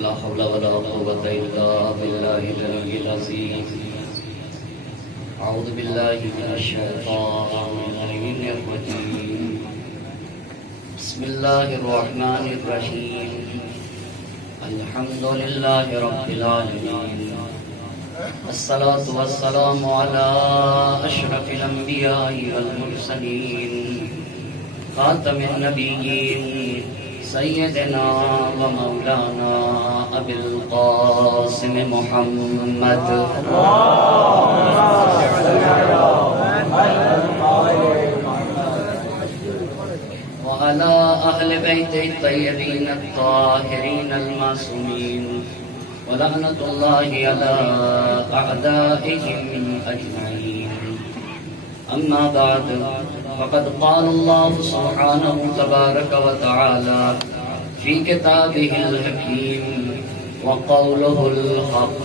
لا حول ولا قوة إلا بالله العلي العظيم. أعوذ بالله من الشيطان الرجيم. بسم الله الرحمن الرحيم. الحمد لله رب العالمين. الصلاة والسلام على أشرف الأنبياء والمرسلين خاتم النبيين سيدنا ومولانا أبي القاسم محمد وعلى أهل بيته الطيبين الطاهرين المعصومين ولعنة الله على أعدائهم أجمعين. أما بعد فقد قال الله سبحانه تبارك وتعالى في كتابه الحكيم وقوله الحق.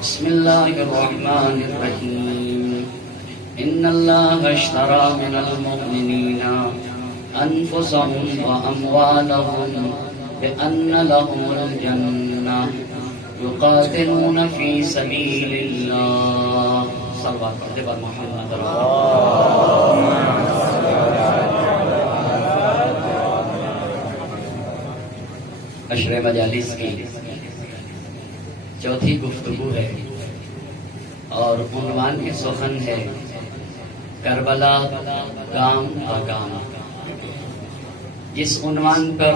بسم الله الرحمن الرحيم. إن الله اشترى من المؤمنين أنفسهم وأموالهم بأن لهم الجنة يقاتلون في سبيل الله. صلوات پڑھتے بار محمد عشر مجالس کی چوتھی گفتگو ہے اور عنوان کی سخن ہے کربلا گام آگام. جس عنوان پر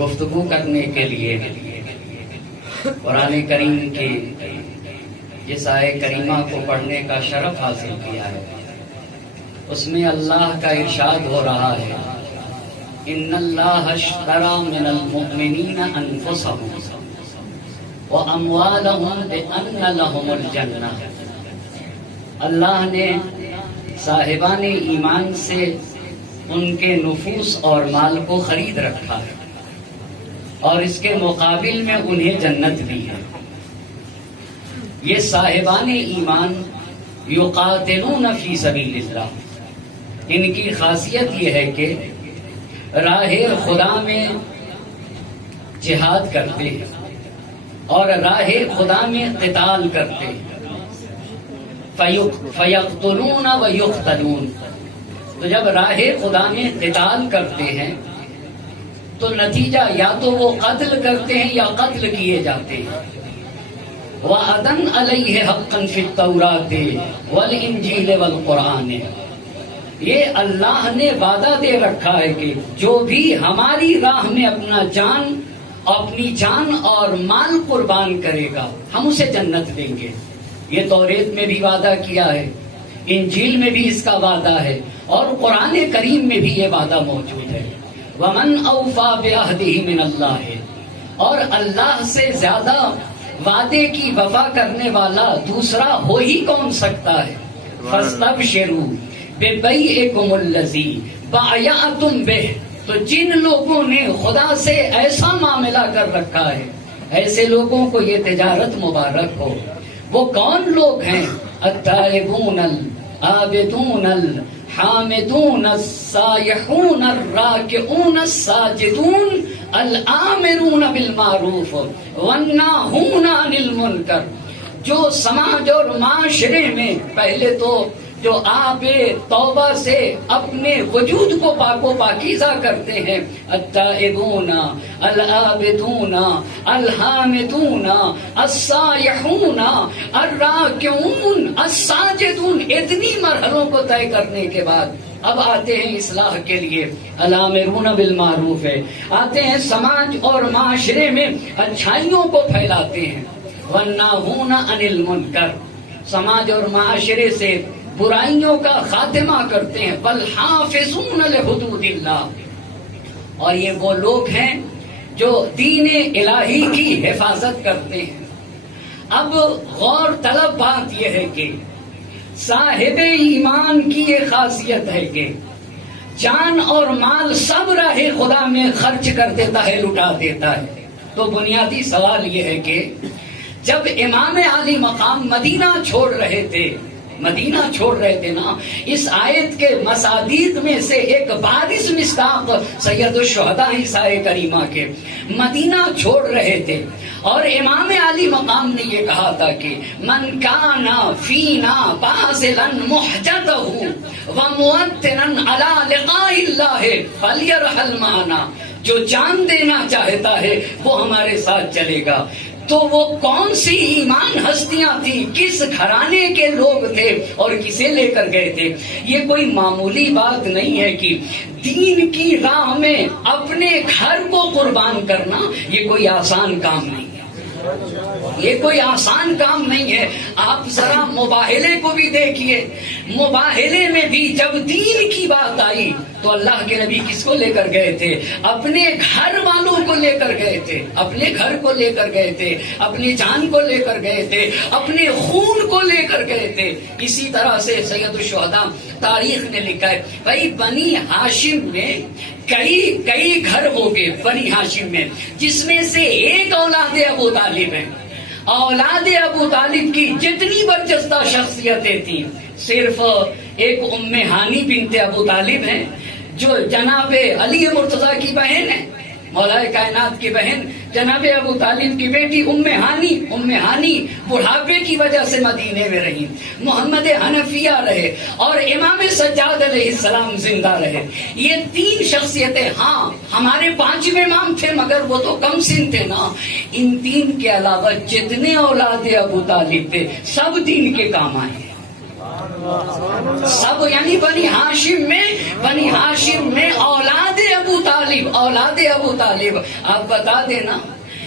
گفتگو کرنے کے لیے قرآن کریم کی جس آیے کریمہ کو پڑھنے کا شرف حاصل کیا ہے اس میں اللہ کا ارشاد ہو رہا ہے ان اللہ اشترى من المؤمنین انفسهم واموالهم بان لهم الجنہ. اللہ نے صاحبان ایمان سے ان کے نفوس اور مال کو خرید رکھا ہے اور اس کے مقابل میں انہیں جنت دی ہے. یہ صاحبان ایمان یقاتلون فی سبیل اللہ، ان کی خاصیت یہ ہے کہ راہ خدا میں جہاد کرتے ہیں اور راہ خدا میں قتال کرتے ہیں. فیقتلون ویقتلون، تو جب راہ خدا میں قتال کرتے ہیں تو نتیجہ یا تو وہ قتل کرتے ہیں یا قتل کیے جاتے ہیں. وعدن علیہ حقا فی التوراۃ والانجیل والقرآن. یہ اللہ نے وعدہ دے رکھا ہے کہ جو بھی ہماری راہ میں اپنی جان اور مال قربان کرے گا ہم اسے جنت دیں گے. یہ توریت میں بھی وعدہ کیا ہے، انجیل میں بھی اس کا وعدہ ہے اور قرآن کریم میں بھی یہ وعدہ موجود ہے. ومن اوفی بعہدہ من اللہ، اور اللہ سے زیادہ وعدے کی وفا کرنے والا دوسرا ہو ہی کون سکتا ہے. فاستبشروا ببیعکم الذی بایعتم بہ. تو جن لوگوں نے خدا سے ایسا معاملہ کر رکھا ہے ایسے لوگوں کو یہ تجارت مبارک ہو. وہ کون لوگ ہیں؟ التائبون العابدون الحامدون السائحون الراکعون الساجدون الآمرون بالمعروف والناہون عن المنکر. جو سماج اور معاشرے میں پہلے تو جو آب توبہ سے اپنے وجود کو پاک و پاکیزہ کرتے ہیں، التائبون العابدون الحامدون السائحون الراکعون الساجدون. اتنی مرحلوں کو طے کرنے کے بعد اب آتے ہیں اصلاح کے لیے الامرون بالمعروف ہے، آتے ہیں سماج اور معاشرے میں اچھائیوں کو پھیلاتے ہیں. والناہون عن المنکر، سماج اور معاشرے سے برائیوں کا خاتمہ کرتے ہیں. والحافظون لحدود اللہ، اور یہ وہ لوگ ہیں جو دین الہی کی حفاظت کرتے ہیں. اب غور طلب بات یہ ہے کہ صاحب ایمان کی یہ خاصیت ہے کہ جان اور مال سب راہ خدا میں خرچ کر دیتا ہے، لٹا دیتا ہے. تو بنیادی سوال یہ ہے کہ جب امام عالی مقام مدینہ چھوڑ رہے تھے مدینہ چھوڑ رہے تھے نا. اس آیت کے مصادیق میں سے ایک بارز مصداق سید الشہداء عیسیٰ کریمہ کے مدینہ چھوڑ رہے تھے. اور امام علی مقام نے یہ کہا تھا کہ من کان فینا باذلا محجتہ وموطنا علی لقاء اللہ فلیرحل معنا. جو جان دینا چاہتا ہے وہ ہمارے ساتھ چلے گا. تو وہ کون سی ایمان ہستیاں تھیں, کس گھرانے کے لوگ تھے اور کسے لے کر گئے تھے. یہ کوئی معمولی بات نہیں ہے کہ دین کی راہ میں اپنے گھر کو قربان کرنا یہ کوئی آسان کام نہیں ہے. یہ کوئی آسان کام نہیں ہے. آپ ذرا مباہلے کو بھی دیکھیے. مباہلے میں بھی جب دین کی بات آئی تو اللہ کے نبی کس کو لے کر گئے تھے؟ اپنے گھر والوں کو لے کر گئے تھے, اپنے گھر کو لے کر گئے تھے, اپنی جان کو لے کر گئے تھے, اپنے خون کو لے کر گئے تھے. اسی طرح سے سید الشہداء تاریخ نے لکھا ہے بھائی بنی ہاشم میں کئی گھر ہو گئے بنی ہاشم میں, جس میں سے ایک اولاد ابو طالب ہے. اولاد ابو طالب کی جتنی برجستہ شخصیتیں تھیں صرف ایک ام ہانی بنت ابو طالب ہیں جو جناب علی مرتضیٰ کی بہن ہے, مولا کائنات کی بہن جناب ابو طالب کی بیٹی ام ہانی بڑھاپے کی وجہ سے مدینے میں رہی. محمد حنفیہ رہے اور امام سجاد علیہ السلام زندہ رہے. یہ تین شخصیتیں, ہاں ہمارے 5ویں امام تھے مگر وہ تو کم سن تھے نا. ان تین کے علاوہ جتنے اولاد ابو طالب تھے سب دین کے کام آئے سب. یعنی بنی ہاشم میں اولاد ابو طالب آپ بتا دینا.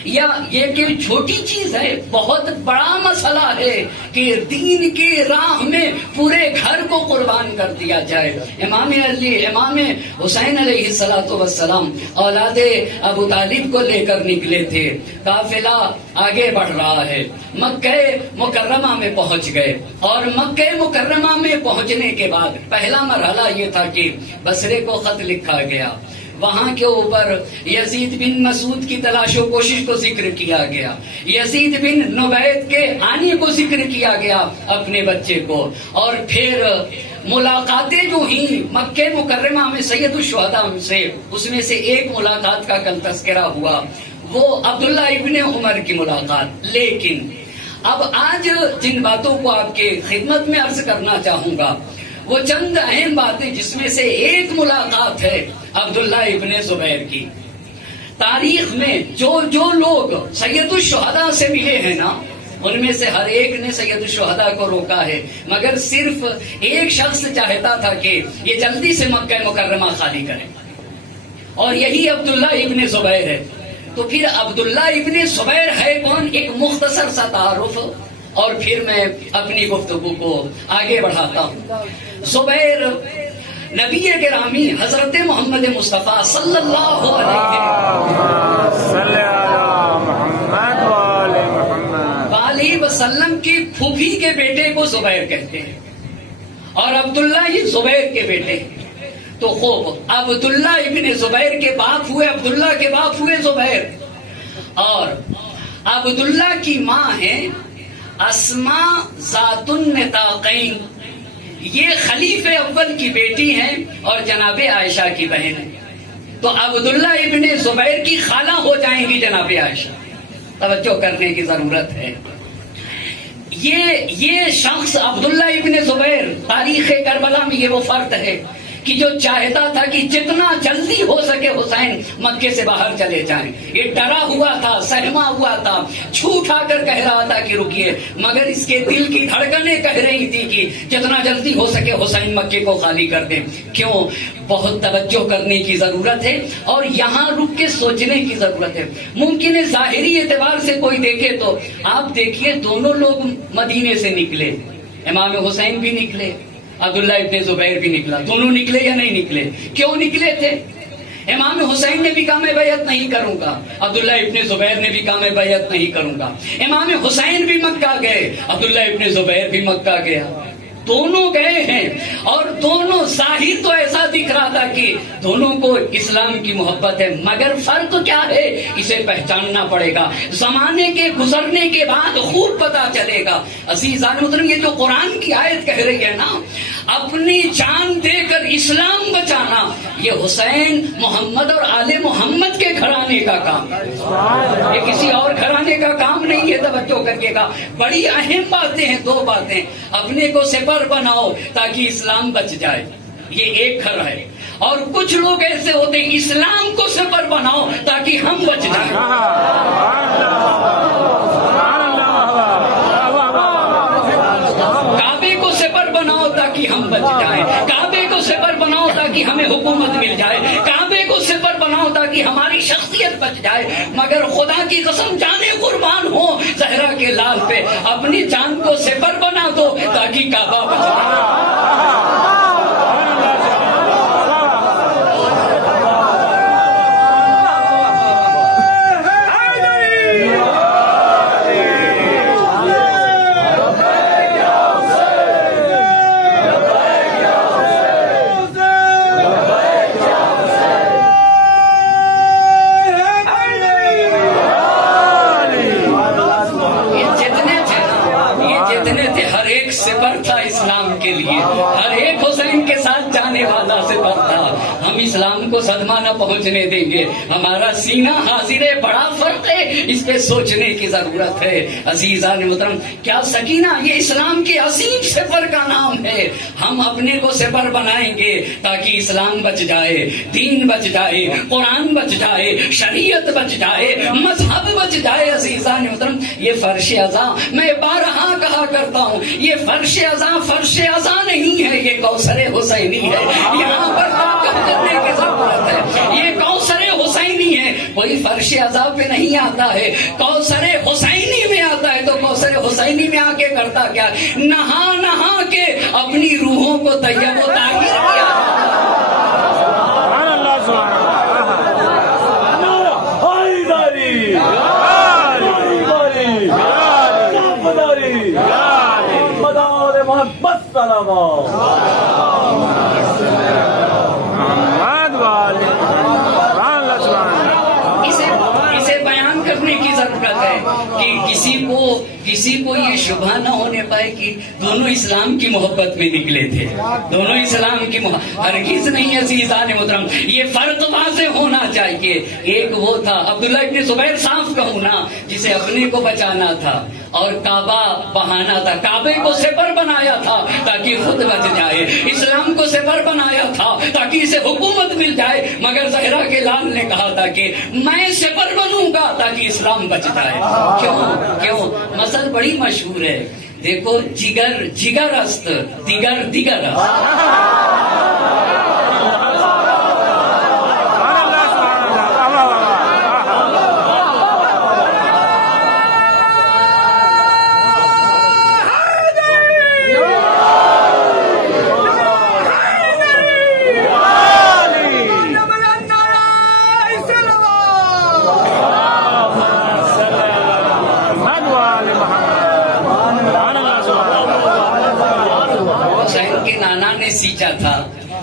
یا یہ کہ چھوٹی چیز ہے, بہت بڑا مسئلہ ہے کہ دین کی راہ میں پورے گھر کو قربان کر دیا جائے. امام حسین علیہ الصلوۃ والسلام اولاد ابو طالب کو لے کر نکلے تھے. قافلہ آگے بڑھ رہا ہے, مکہ مکرمہ میں پہنچ گئے اور مکہ مکرمہ میں پہنچنے کے بعد پہلا مرحلہ یہ تھا کہ بصرے کو خط لکھا گیا. وہاں کے اوپر یزید بن مسعود کی تلاش و کوشش کو ذکر کیا گیا, یزید بن نبیت کے آنے کو ذکر کیا گیا اپنے بچے کو. اور پھر ملاقاتیں جو ہیں مکہ مکرمہ میں سید الشہداء سے, اس میں سے ایک ملاقات کا کل تذکرہ ہوا, وہ عبداللہ ابن عمر کی ملاقات. لیکن اب آج جن باتوں کو آپ کے خدمت میں عرض کرنا چاہوں گا وہ چند اہم باتیں, جس میں سے ایک ملاقات ہے عبداللہ ابن زبیر کی. تاریخ میں جو لوگ سید الشہداء سے ملے ہیں نا ان میں سے ہر ایک نے سید الشہداء کو روکا ہے, مگر صرف ایک شخص چاہتا تھا کہ یہ جلدی سے مکہ مکرمہ خالی کرے اور یہی عبداللہ ابن زبیر ہے. تو پھر عبداللہ ابن زبیر ہے کون, ایک مختصر سا تعارف اور پھر میں اپنی گفتگو کو آگے بڑھاتا ہوں. زبیر نبی گرامی حضرت محمد مصطفیٰ صلی اللہ علیہ وسلم کی پھوپھی کے بیٹے کو زبیر کہتے ہیں اور عبداللہ یہ زبیر کے بیٹے. تو خوب عبداللہ ابن زبیر کے باپ ہوئے, عبداللہ کے باپ ہوئے زبیر. اور عبداللہ کی ماں ہے اسماء ذات النطاقین, یہ خلیفہ اول کی بیٹی ہیں اور جناب عائشہ کی بہن ہیں. تو عبداللہ ابن زبیر کی خالہ ہو جائیں گی جناب عائشہ. توجہ کرنے کی ضرورت ہے. یہ شخص عبداللہ ابن زبیر تاریخ کربلا میں یہ وہ فرد ہے کہ جو چاہتا تھا کہ جتنا جلدی ہو سکے حسین مکے سے باہر چلے جائیں. یہ ڈرا ہوا تھا, سہما ہوا تھا, جھوٹ آ کر کہہ رہا تھا کہ رکیے, مگر اس کے دل کی دھڑکنیں کہہ رہی تھی کہ جتنا جلدی ہو سکے حسین مکے کو خالی کر دیں. کیوں؟ بہت توجہ کرنے کی ضرورت ہے اور یہاں رک کے سوچنے کی ضرورت ہے. ممکن ہے ظاہری اعتبار سے کوئی دیکھے تو آپ دیکھیے دونوں لوگ مدینے سے نکلے, امام حسین بھی نکلے, عبداللہ ابن زبیر بھی نکلا. دونوں نکلے یا نہیں نکلے؟ کیوں نکلے تھے؟ امام حسین نے بھی کہا میں بیعت نہیں کروں گا, عبداللہ ابن زبیر نے بھی کہا میں بیعت نہیں کروں گا. امام حسین بھی مکہ گئے, عبداللہ ابن زبیر بھی مکہ گیا. دونوں گئے ہیں اور دونوں ظاہر تو ایسا دکھ رہا تھا کہ دونوں کو اسلام کی محبت ہے، مگر فرق کیا ہے اسے پہچاننا پڑے گا، زمانے کے گزرنے کے بعد خوب پتا چلے گا۔ عزیزان محترم، یہ جو قرآن کی آیت کہہ رہی ہے نا، اپنی جان دے کر اسلام بچانا، یہ حسین محمد اور آل محمد کے گھرانے کا کام ہے، یہ کسی اور گھرانے کا کام نہیں ہے۔ توجہ کریے گا، بڑی اہم باتیں ہیں، دو باتیں، اپنے کو سپر بناؤ تاکہ اسلام بچ جائے، یہ ایک گھر ہے، اور کچھ لوگ ایسے ہوتے ہیں اسلام کو سپر بناؤ تاکہ ہم بچ جائیں۔ کعبے کو سپر بناؤ تاکہ ہم بچ جائیں، کعبے کو سپر بناؤ تاکہ ہمیں حکومت مل جائے، کعبے کو سپر بناؤ تاکہ ہماری شخصیت بچ جائے، مگر خدا کی قسم جانے قربان ہو زہرا کے لال پہ، اپنی جان کو سپر بنا دو تاکہ کعبہ بچ جائے۔ ہر ایک حسین کے ساتھ جانے والا سپر تھا۔ ہم اسلام کو صدمہ نہ پہنچنے دیں گے، ہمارا سینہ حاضر ہے، بڑا فرق ہے، اس پہ سوچنے کی ضرورت ہے۔ عزیزان محترم، کیا سکینہ یہ اسلام کے عظیم سپر کا نام ہے، ہم اپنے کو سپر بنائیں گے تاکہ اسلام بچ جائے، دین بچ جائے، قرآن بچ جائے، شریعت بچ جائے، مذہب بچ جائے۔ عزیزان محترم، یہ فرش ازاں میں بارہا کہا کرتا ہوں، یہ فرش ازاں نہیں ہے، یہ کوثر حسینی ہے، یہاں پر توقف کرنے کی ضرورت ہے۔ یہ کوثر حسینی ہے، کوئی فرش ازاں پہ نہیں آتا ہے، کوثر حسینی میں آتا ہے۔ تو کوثر حسینی میں آ کے کرتا کیا؟ نہا نہا کے اپنی روحوں کو طیب و طاہر کیا۔ اسے بیان کرنے کی ضرورت ہے کہ کسی کو یہ شبہ نہ ہونے پائے کہ دونوں اسلام کی محبت میں نکلے تھے، دونوں اسلام کی ہرگز نہیں۔ عزیزان محترم، یہ فرق واضح ہونا چاہیے۔ ایک وہ تھا عبداللہ ابن زبیر، صاف کہوں نا، جسے اپنے کو بچانا تھا اور کعبہ بہانا تھا، کعبے کو سپر بنایا تھا تاکہ خود بچ جائے، اسلام کو سپر بنایا تھا تاکہ اسے حکومت مل جائے، مگر زہرا کے لال نے کہا تھا کہ میں سپر بنوں گا تاکہ اسلام بچ جائے۔ کیوں مثل بڑی مشہور ہے، دیکھو، جگر است دیگر است۔ سیچا تھا،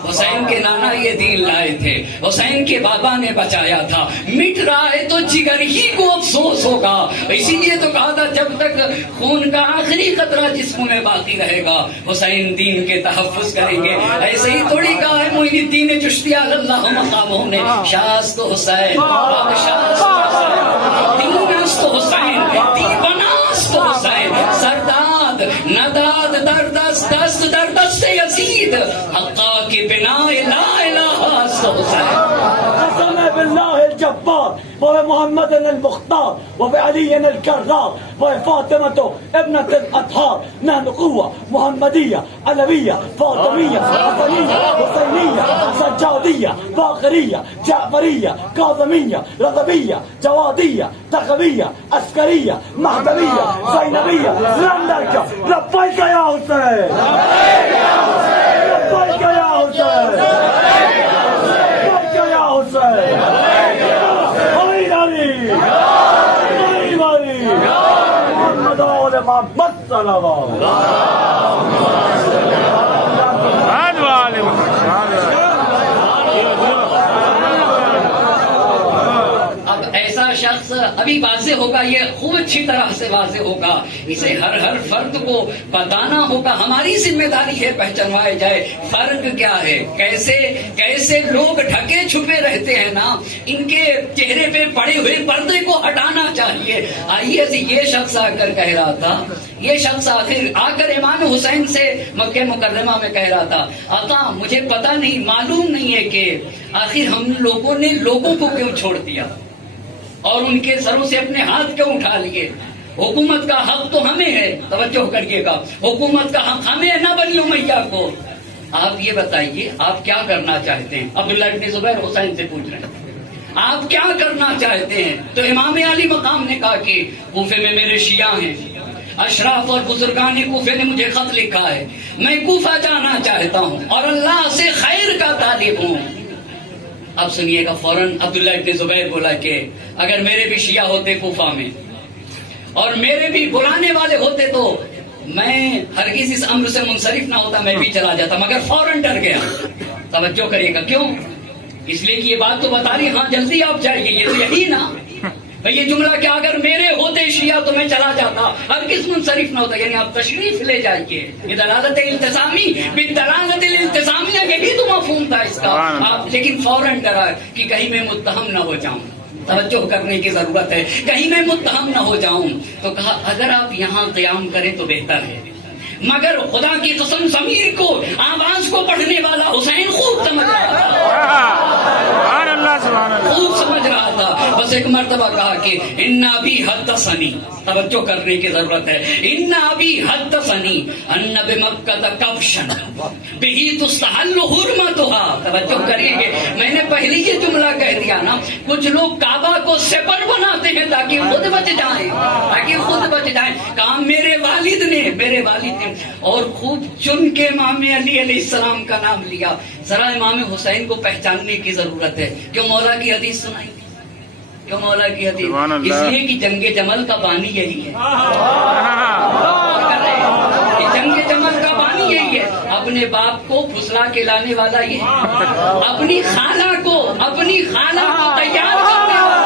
حسین کے نانا یہ دین لائے تھے، حسین کے بابا نے بچایا تھا، مٹ رہا ہے تو جگر ہی کو افسوس ہوگا۔ اسی لیے تو کہا تھا جب تک خون کا آخری قطرہ جسم میں باقی رہے گا حسین دین کے تحفظ کریں گے۔ ایسے ہی تھوڑی کہا ہے معین الدین چشتی اللہ مقامہ نے، شاست حسین، شاست حسین، دین است حسین، دیواناست حسین، سرداد نداد دردست دست در دست یزید، حقا کی بنا لا الہ است حسین۔ قسم بالله الجبار وبمحمد المختار وبعلي الكرار وفاطمة ابنة الأطهار، نحن قوة محمدية علوية فاطمية حسنية حسينية سجادية باقرية جعفرية كاظمية رضبية جوادية تقوية عسكرية مهدوية زينبية لندركة. لبيك يا حسين، لبيك يا حسين، لبيك يا حسين. حبيب علي، حبيب علي، محمد محمد صلوات. اب ایسا شخص ابھی واضح ہوگا، یہ خوب اچھی طرح سے واضح ہوگا، اسے ہر فرد کو بتانا ہوگا، ہماری ذمہ داری ہے پہچانوائے جائے فرق کیا ہے، کیسے لوگ ڈھکے چھپے رہتے ہیں نا، ان کے چہرے پہ پڑے ہوئے پردے کو ہٹانا چاہیے. آئیے یہ شخص آ کر کہہ رہا تھا، یہ شخص آ کر امام حسین سے مکہ مکرمہ میں کہہ رہا تھا، آقا مجھے پتہ نہیں، معلوم نہیں ہے کہ آخر ہم لوگوں نے لوگوں کو کیوں چھوڑ دیا اور ان کے سروں سے اپنے ہاتھ کیوں اٹھا لیے. حکومت کا حق تو ہمیں ہے، توجہ کریے گا، حکومت کا حق ہمیں ہے، نہ بنی امیہ کو. آپ یہ بتائیے آپ کیا کرنا چاہتے ہیں؟ عبداللہ ابن زبیر حسین سے پوچھ رہے ہیں آپ کیا کرنا چاہتے ہیں؟ تو امام علی مقام نے کہا کہ کوفے میں میرے شیعہ ہیں، اشراف اور بزرگان کوفے نے مجھے خط لکھا ہے، میں کوفہ جانا چاہتا ہوں اور اللہ سے خیر کا طالب ہوں. اب سنیے گا، فوراً عبداللہ ابن زبیر بولا کہ اگر میرے بھی شیعہ ہوتے کوفہ میں اور میرے بھی بلانے والے ہوتے تو میں ہرگز اس امر سے منصرف نہ ہوتا، میں بھی چلا جاتا، مگر فوراً ڈر گیا. توجہ کریے گا، کیوں؟ اس لیے کہ یہ بات تو بتا رہی، ہاں جلدی آپ جائیے، یہ تو یہی نا یہ جملہ کہ اگر میرے ہوتے شیعہ تو میں چلا جاتا، ہرگز منصرف نہ ہوتا، یعنی آپ تشریف لے جائیے. یہ دلالت التزامی بالدلالت الالتزامیہ، یہی تو مفہوم تھا اس کا. آپ لیکن فوراً ڈرا کہ کہیں میں متہم نہ ہو جاؤں. توجہ کرنے کی ضرورت ہے، کہیں میں متہم نہ ہو جاؤں. تو کہا اگر آپ یہاں قیام کریں تو بہتر ہے، مگر خدا کی قسم ضمیر کو آواز کو پڑھنے والا حسین خوب سمجھ رہا تھا، خوب سمجھ رہا تھا. بس ایک مرتبہ کہا کہ انا بھی حدثنی، توجہ کرنے کی ضرورت ہے، انا بھی حدثنی ان بمکہ کبشن بہی تستحل حرمتها. توجہ کریں گے، میں نے پہلے یہ جملہ کہہ دیا نا، کچھ لوگ کعبہ کو سپر بناتے ہیں تاکہ خود بچ جائیں، کہا میرے والد نے اور خوب چن کے امام علی علیہ السلام کا نام لیا. ذرا امام حسین کو پہچاننے کی ضرورت ہے. کیوں مولا کی حدیث سنائی؟ کیوں مولا کی حدیث؟ اس لیے کہ جنگ جمل کا بانی یہی ہے، جنگ جمل کا بانی یہی ہے. اپنے باپ کو پھسلا کے لانے والا یہ، اپنی خالہ کو تیار کرنے والا.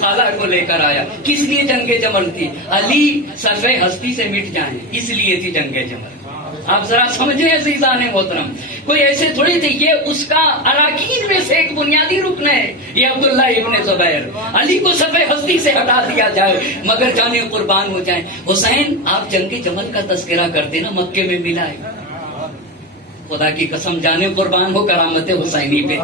خالہ کو لے کر آیا. کس لیے جنگ جمل تھی؟ علی صرف ہستی سے مٹ جائیں، اس لیے تھی جنگ جمل. آپ ذرا سمجھیں عزیزان محترم، کوئی ایسے تھوڑی تھے، یہ اس کا اراکین میں سے ایک بنیادی رکن ہے. یہ عبداللہ ابن زبیر، علی کو صرف ہستی سے ہٹا دیا جائے مگر جانے قربان ہو جائیں. حسین آپ جنگ جمل کا تذکرہ کرتے نا، مکے میں ملا ہے. خدا کی قسم جانے قربان ہو کرامت حسینی پہ،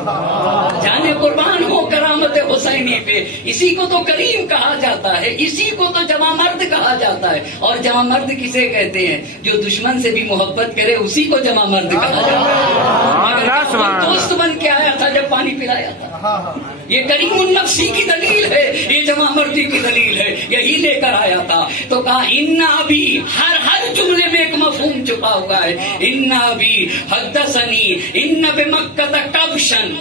جانے قربان ہو کرامت حسینی پہ. اسی کو تو کریم کہا جاتا ہے، اسی کو تو جوان مرد کہا جاتا ہے. اور جوان مرد کسے کہتے ہیں؟ جو دشمن سے بھی محبت کرے اسی کو جوان مرد کہا جاتا ہے. دوست بن کے آیا تھا جب پانی پلایا تھا، یہ کریم النفسی کی دلیل ہے، یہ جوان مردی کی دلیل ہے، یہی لے کر آیا تھا. تو کہا انا بھی، ہر جملے میں ایک مفہوم چھپا ہوا ہے. انا بھی حدثنی ان بمکہ کبشن،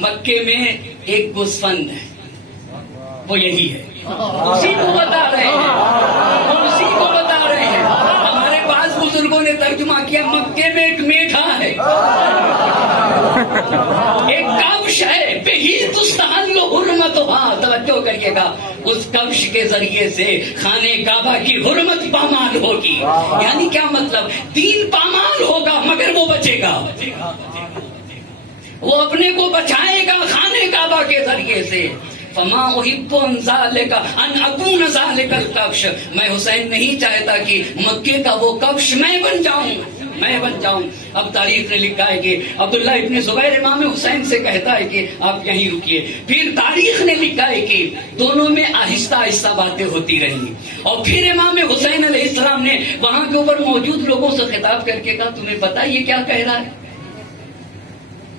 مکے میں ایک گوسفند ہے، وہ یہی ہے، اسی کو بتا رہے ہیں، اسی کو بتا رہے ہیں. ہمارے پاس بزرگوں نے ترجمہ کیا مکے میں ایک میٹھا ہے، ایک کبش ہے، بہی تستحل حرمتها. توجہ کریے گا، اس کبش کے ذریعے سے خانے کعبہ کی حرمت پامال ہوگی. یعنی کیا مطلب؟ دین پامال ہوگا مگر وہ بچے گا، وہ اپنے کو بچائے گا خانے کعبہ کے ذریعے سے. فما احب ان اکون ذلک الکبش، میں حسین نہیں چاہتا کہ مکے کا وہ کبش میں بن جاؤں. اب تاریخ نے لکھا ہے کہ عبداللہ ابن زبیر امام حسین سے کہتا ہے کہ آپ یہیں رکیے. پھر تاریخ نے لکھا ہے کہ دونوں میں آہستہ آہستہ باتیں ہوتی رہی، اور پھر امام حسین علیہ السلام نے وہاں کے اوپر موجود لوگوں سے خطاب کر کے کہا تمہیں پتا یہ کیا کہہ رہا ہے؟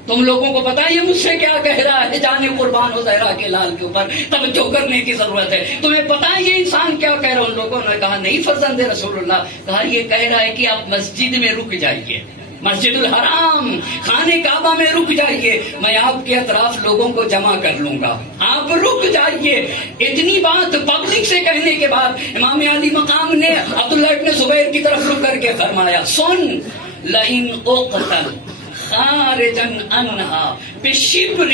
تم لوگوں کو پتا یہ مجھ سے کیا کہہ رہا ہے؟ جانے قربان ہو زہرا کے لال کے اوپر توجہ کرنے کی ضرورت ہے. تمہیں پتا ہے یہ انسان کیا کہہ رہا ہے؟ ان لوگوں نے کہا نہیں فرزند رسول اللہ. کہا یہ کہہ رہا ہے کہ آپ مسجد میں رک جائیے، مسجد الحرام خانے کعبہ میں رک جائیے، میں آپ کے اطراف لوگوں کو جمع کر لوں گا، آپ رک جائیے. اتنی بات پبلک سے کہنے کے بعد امام علی مقام نے عبداللہ ابن زبیر کی طرف رک کر کے فرمایا سن لئن اقتل خارجا عنہا بشبر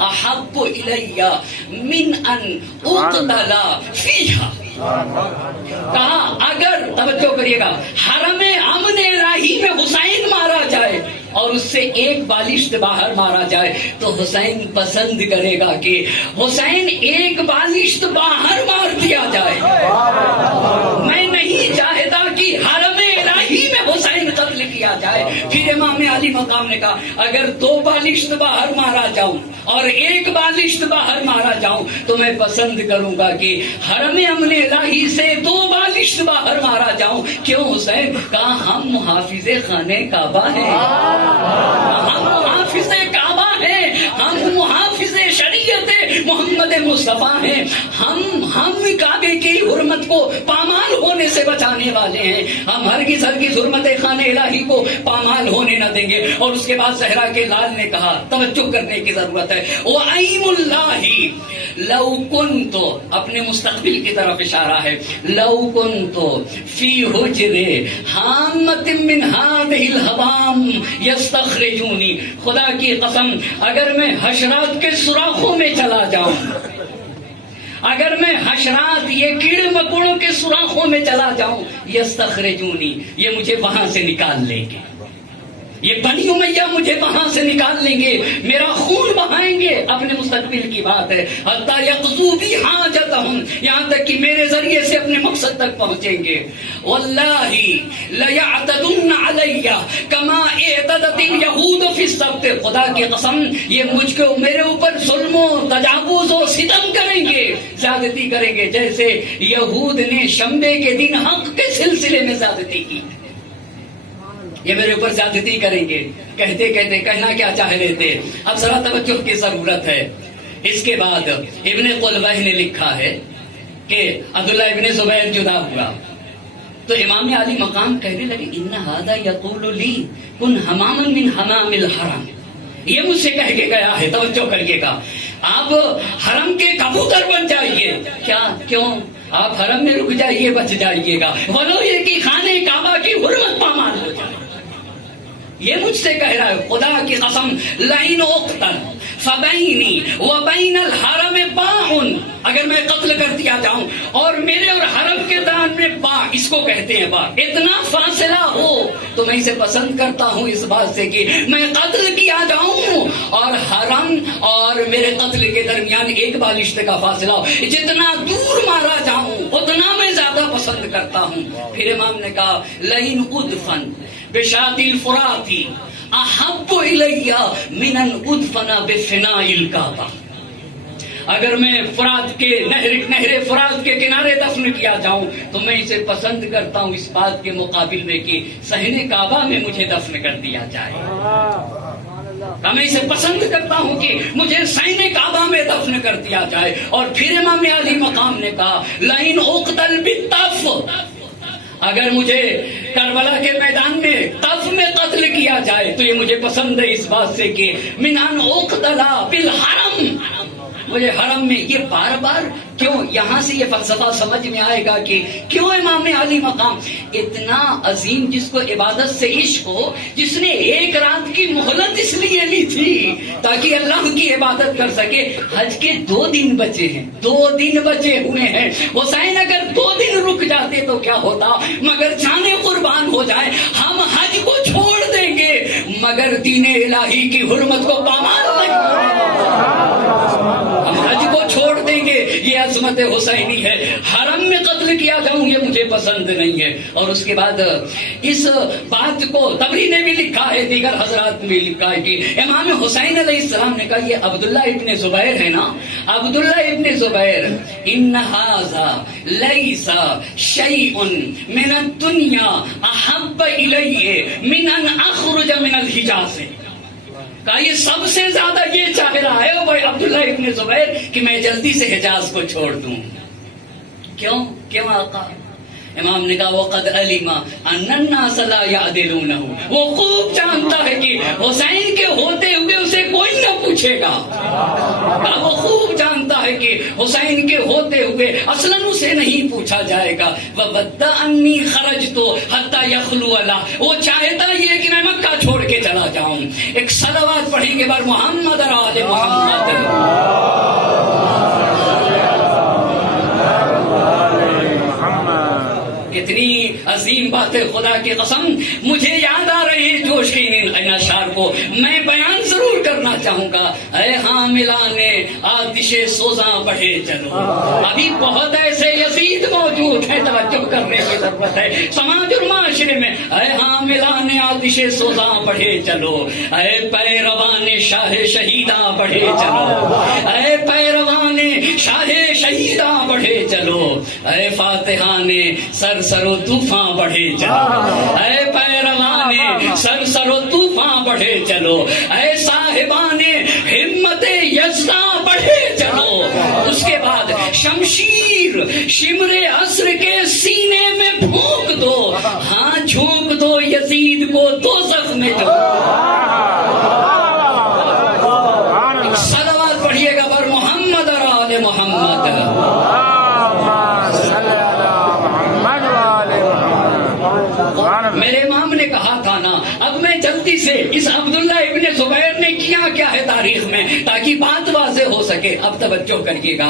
احب الی من ان اقتل فیہا. کہا اگر توجہ کریے گا حرم امن الہی میں حسین مارا جائے اور اس سے ایک بالشت باہر مارا جائے تو حسین پسند کرے گا کہ حسین ایک بالشت باہر مار دیا جائے. میں نہیں چاہتا کہ حرم الہی میں حسین قتل کیا جائے. پھر امام علی مقام نے کہا اگر 2 بالشت باہر مارا جاؤں اور 1 بالشت باہر مارا جاؤں تو میں پسند کروں گا کہ حرم امن الہی سے 2 بالشت باہر مارا جاؤں. کیوں حسین؟ کہا ہم محافظ خانے کعبہ ہیں، ہم محافظ کعبہ ہیں، ہم محافظ شریعت محمد مصطفیٰ ہیں، ہم کعبے کی حرمت کو پامال ہونے سے بچانے والے ہیں، ہم ہرگز حرمت خانہ الہی کو پامال ہونے نہ دیں گے. اور اس کے بعد زہرا کے لال نے کہا توجہ کرنے کی ضرورت ہے وَأَيْمُ اللَّهِ لَوْ كُنْتُ، اپنے مستقبل کی طرف اشارہ ہے، لَوْ كُنْتُ فِي حُجْرِ حَامَّةٍ مِّنْ هَٰذِهِ الْحَوَامِ يَسْتَخْرِجُونِي. خدا کی قسم اگر میں حشرات کے سوراخوں میں چلا جاؤں، اگر میں حشرات یہ کیڑے مکوڑوں کے سوراخوں میں چلا جاؤں، یستخرجونی، یہ مجھے وہاں سے نکال لیں گے، یہ بنی امیہ مجھے وہاں سے نکال لیں گے، میرا خون بہائیں گے. اپنے مستقبل کی بات ہے. حتی یقضوا بی حاجتہم، یہاں تک کہ میرے ذریعے سے اپنے مقصد تک پہنچیں گے. واللہ لیعتدن علی کما اعتدت الیہود فی السبت، خدا کی قسم یہ مجھ کو میرے اوپر ظلم و تجاوز و ستم کریں گے، زیادتی کریں گے جیسے یہود نے شنبے کے دن حق کے سلسلے میں زیادتی کی. یہ میرے اوپر زیادتی کریں گے. کہتے کہتے کہنا کیا چاہ رہے تھے؟ اب ذرا توجہ کی ضرورت ہے. اس کے بعد ابن قلوہ نے لکھا ہے کہ عبداللہ ابن زبیر جدا ہوا تو امام علی مقام کہنے لگے ان ھذا یقول لی کن حماما من حمام الحرم، یہ مجھ سے کہہ کے گیا ہے. توجہ کریے گا، آپ حرم کے کبوتر بن جائیے. کیا کیوں؟ آپ حرم میں رک جائیے، بچ جائیے گا، ولو یہ کہ خانے کعبہ کی حرمت پامال ہو جائے. یہ مجھ سے کہہ رہا ہے خدا کی قسم لئن اقتل فبینی وبین الحرم باع، اگر میں قتل کر دیا جاؤں اور میرے اور حرم کے درمیان میں باع، اس کو کہتے ہیں باع، اتنا فاصلہ ہو تو میں اسے پسند کرتا ہوں اس بات سے کہ میں قتل کیا جاؤں اور حرم اور میرے قتل کے درمیان 1 بالشت کا فاصلہ ہو. جتنا دور مارا جاؤں اتنا میں زیادہ پسند کرتا ہوں. پھر امام نے کہا لئن ادفن بشاط الفرات احب الی من ان ادفن بفناء الکعبہ، اگر میں فرات کے نہر فرات کے کنارے دفن کیا جاؤں تو میں اسے پسند کرتا ہوں اس بات کے مقابل میں کہ صحن کعبہ میں مجھے دفن کر دیا جائے. میں اسے پسند کرتا ہوں کہ مجھے صحن کعبہ میں دفن کر دیا جائے. اور پھر امام علی مقام نے کہا لئن اقتل بالطف، اگر مجھے کربلا کے میدان میں طف میں قتل کیا جائے تو یہ مجھے پسند ہے اس بات سے کہ من ان اقتل بالحرم، مجھے حرم میں. یہ بار بار کیوں؟ یہاں سے یہ فلسفہ سمجھ میں آئے گا کہ کیوں امام علی مقام اتنا عظیم، جس کو عبادت سے عشق ہو، جس نے 1 رات کی مہلت اس لیے لی تھی تاکہ اللہ کی عبادت کر سکے. حج کے 2 دن بچے ہیں، 2 دن بچے ہوئے ہیں. حسین اگر 2 دن رک جاتے تو کیا ہوتا؟ مگر جانیں قربان ہو جائے، ہم حج کو چھوڑ دیں گے مگر دین الہی کی حرمت کو پامال نہیں، ہم حج کو چھوڑ دیں گے. یہ عظمت حسینی ہے. حرم میں قتل کیا جاؤں یہ مجھے پسند نہیں ہے. اور اس کے بعد اس بات کو تبری نے بھی لکھا ہے, دیگر حضرات نے بھی لکھا ہے کہ امام حسین علیہ السلام نے کہا یہ عبداللہ ابن زبیر ہے نا, عبداللہ ابن زبیر, ان ھذا لیس شیء من الدنیا احب الی من ان اخرج من الحجاز. کہا یہ سب سے زیادہ یہ چاہ رہا ہے وہ عبداللہ ابن زبیر کہ میں جلدی سے حجاز کو چھوڑ دوں. کیوں آقا؟ امام نے کہا وقد علم ان الناس لا يعدلونه, وہ خوب جانتا ہے کہ حسین کے ہوتے ہوئے اسے کوئی نہ پوچھے گا. وہ خوب جانتا ہے کہ حسین کے ہوتے ہوئے اصلاً اسے نہیں پوچھا جائے گا. وَوَدَّ أَنِّي خَرَجْتُ حَتَّى يَخْلُوَ لَهُ, وہ چاہتا یہ کہ میں مکہ چھوڑ کے چلا جاؤں. ایک صلوات پڑھیں گے بر محمد اور آل محمد. اتنی عظیم بات ہے, خدا کی قسم مجھے یاد آ رہے ہیں جوش کے ان اشعار کو میں بیان ضرور کرنا چاہوں گا. اے حاملان آتش سوزاں بڑھے چلو, ابھی بہت ایسے یزید موجود ہیں, توجہ کرنے کی ضرورت ہے سماج اور معاشرے میں. اے حاملان آتش سوزاں بڑھے چلو, اے پیروان شاہ شہیداں بڑھے چلو, اے پیروان شاہ شہیداں بڑھے چلو, اے فاتحان سر و طوفاں بڑھے چلو, اے پیروان سر و طوفاں بڑھے چلو, اے صاحبان ہمت یزداں بڑھے چلو. اس کے بعد شمشیر شمر عصر کے سینے میں پھونک دو, ہاں جھونک دو یزید کو دوزخ میں جو. صلوات پڑھیے گا پر محمد اور آل محمد. میرے امام نے کہا تھا نا, اب میں جلدی سے اس عبداللہ ابن زبیر نے کیا ہے تاریخ میں تاکہ بات واضح ہو سکے. اب توجہ کریے گا,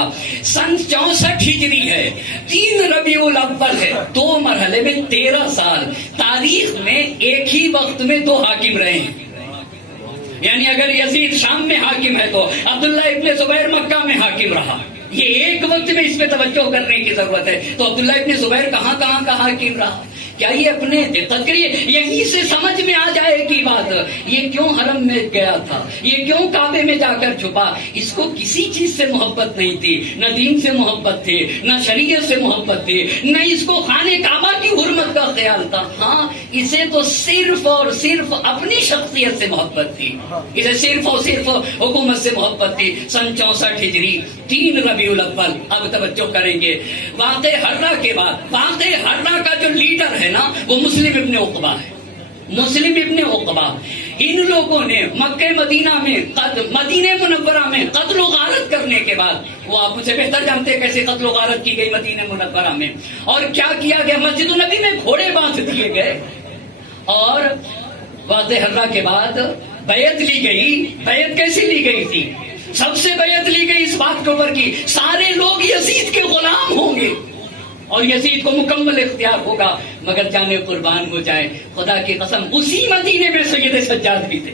سن 64 ہجری ہے, 3 ربیع الاول ہے, 2 مرحلے میں 13 سال تاریخ میں ایک ہی وقت میں 2 حاکم رہے ہیں. یعنی اگر یزید شام میں حاکم ہے تو عبداللہ ابن زبیر مکہ میں حاکم رہا. یہ ایک وقت میں اس پہ توجہ کرنے کی ضرورت ہے. تو عبداللہ ابن زبیر کہاں کا حاکم رہا؟ کیا یہ اپنے دقت کریے یہیں سے سمجھ میں آ جائے گی بات. یہ کیوں حرم میں گیا تھا, یہ کیوں کعبے میں جا کر چھپا؟ اس کو کسی چیز سے محبت نہیں تھی, نہ دین سے محبت تھی, نہ شریعت سے محبت تھی, نہ اس کو خانہ کعبہ کی حرمت کا خیال تھا. ہاں اسے تو صرف اور صرف اپنی شخصیت سے محبت تھی, اسے صرف اور صرف حکومت سے محبت تھی. سن 64 ہجری 3 ربیع الاول. اب توجہ کریں گے واقع ہررا کے بعد. واقع ہررا کا جو لیڈر ہے نا وہ مسلم ابن عقبہ ہے. مسلم ابن عقبہ, ان لوگوں نے مکہ مدینہ میں مدینہ منورہ میں قتل و غارت کرنے کے بعد, وہ آپ مجھ سے بہتر جانتے ہیں کیسے قتل و غارت کی گئی مدینہ منورہ میں, اور کیا کیا گیا. مسجد النبی میں گھوڑے باندھ دیے گئے, اور واقع ہررا کے بعد بیعت لی گئی. بیعت کیسی لی گئی تھی؟ سب سے بیعت لی گئی اس بات کے اوپر کی سارے لوگ یزید کے غلام ہوں گے اور یزید کو مکمل اختیار ہوگا, مگر جانے قربان ہو جائے خدا کی قسم اسی مدینے میں سید سجاد بھی تھے,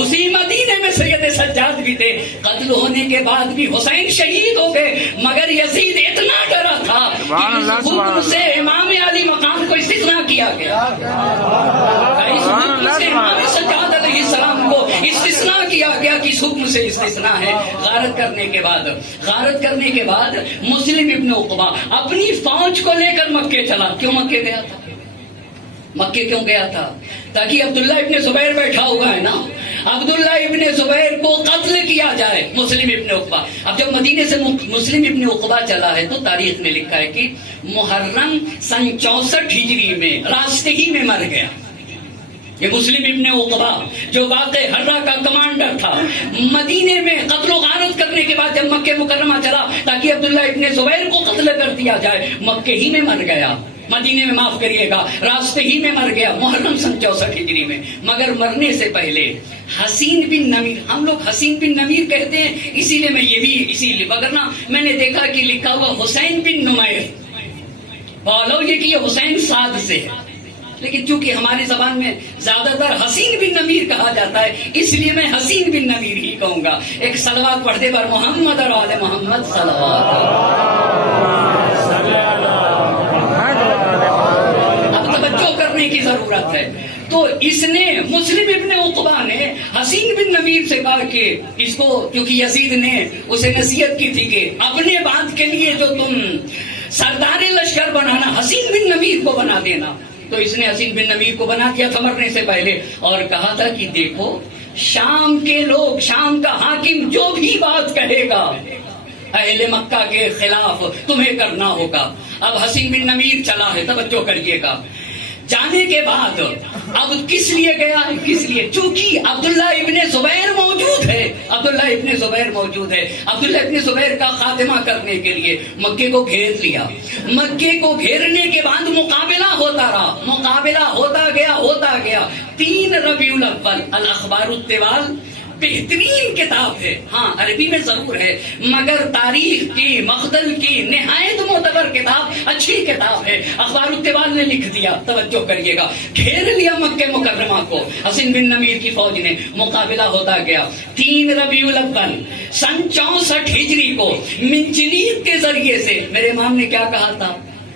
اسی مدینے میں سید سجاد بھی تھے. قتل ہونے کے بعد بھی حسین شہید ہو گئے, مگر یزید اتنا ڈرا تھا کہ اس حکم سے امام علی مقام کو استثناء کیا گیا. اس حکم سے امام سجاد علیہ السلام کو استثناء کیا گیا کہ اس حکم سے استثناء ہے. غارت کرنے کے بعد مسلم ابن عقبہ اپنی فوج کو لے کر مکے چلا. کیوں مکے گیا تھا؟ مکے کیوں گیا تھا؟ تاکہ عبداللہ ابن زبیر بیٹھا ہوا ہے نا, عبداللہ ابن زبیر کو قتل کیا جائے. مسلم ابن عقبہ اب جب مدینے سے مسلم ابن عقبہ چلا ہے تو تاریخ میں لکھا ہے کہ محرم سن 64 ہجری میں راستے ہی میں مر گیا. یہ مسلم ابن عقبہ جو واقع ہررا کا کمانڈر تھا, مدینے میں قتل و غارت کرنے کے بعد جب مکہ مکرمہ چلا تاکہ عبداللہ ابن زبیر کو قتل کر دیا جائے, مکے ہی میں مر گیا. مدینے میں معاف کریے گا راستے ہی میں مر گیا محرم سن 64 ہجری میں. مگر مرنے سے پہلے حسین بن نمیر, ہم لوگ حسین بن نمیر کہتے ہیں اسی لیے میں یہ بھی اسی لیے, وگرنہ میں نے دیکھا کہ لکھا ہوا حسین بن نمیر, بولو یہ کہ یہ حسین سعد سے ہے, لیکن چونکہ ہماری زبان میں زیادہ تر حسین بن نمیر کہا جاتا ہے اس لیے میں حسین بن نمیر ہی کہوں گا. ایک صلوات پڑھ دے بر محمد اور آل محمد. صلوات بتانے کی ضرورت ہے. تو اس نے مسلم ابن عقبہ نے حسین بن نمیر سے کہا کہ اس کو، کیونکہ یزید نے اسے نصیحت کی تھی کہ اپنے بات کے لیے جو تم سردار لشکر بنانا، حسین بن نمیر کو بنا دینا. تو اس نے حسین بن نمیر کو بنا دیا تھا مرنے سے پہلے، اور کہا تھا کہ دیکھو شام کے لوگ، شام کا حاکم جو بھی بات کہے گا اہل مکہ کے خلاف تمہیں کرنا ہوگا. اب حسین بن نمیر چلا ہے، توجہ کریے گا. جانے کے بعد اب کس لیے گیا ہے؟ کس لیے؟ چونکہ عبداللہ ابن زبیر موجود ہے. عبداللہ ابن زبیر موجود ہے. عبداللہ ابن زبیر کا خاتمہ کرنے کے لیے مکے کو گھیر لیا. مکے کو گھیرنے کے بعد مقابلہ ہوتا رہا، مقابلہ ہوتا گیا. 3 ربیع الاول، الاخبار الطوال بہترین کتاب ہے. ہاں عربی میں ضرور ہے، مگر تاریخ کی، مخدل کی نہایت معتبر کتاب، اچھی کتاب ہے. اخبار الطوال نے لکھ دیا، توجہ کریے گا. گھیر لیا مکہ مکرمہ کو حسین بن نمیر کی فوج نے. مقابلہ ہوتا گیا. 3 ربیع الاول سن 64 ہجری کو منجنیق کے ذریعے سے میرے امام نے کیا کہا تھا؟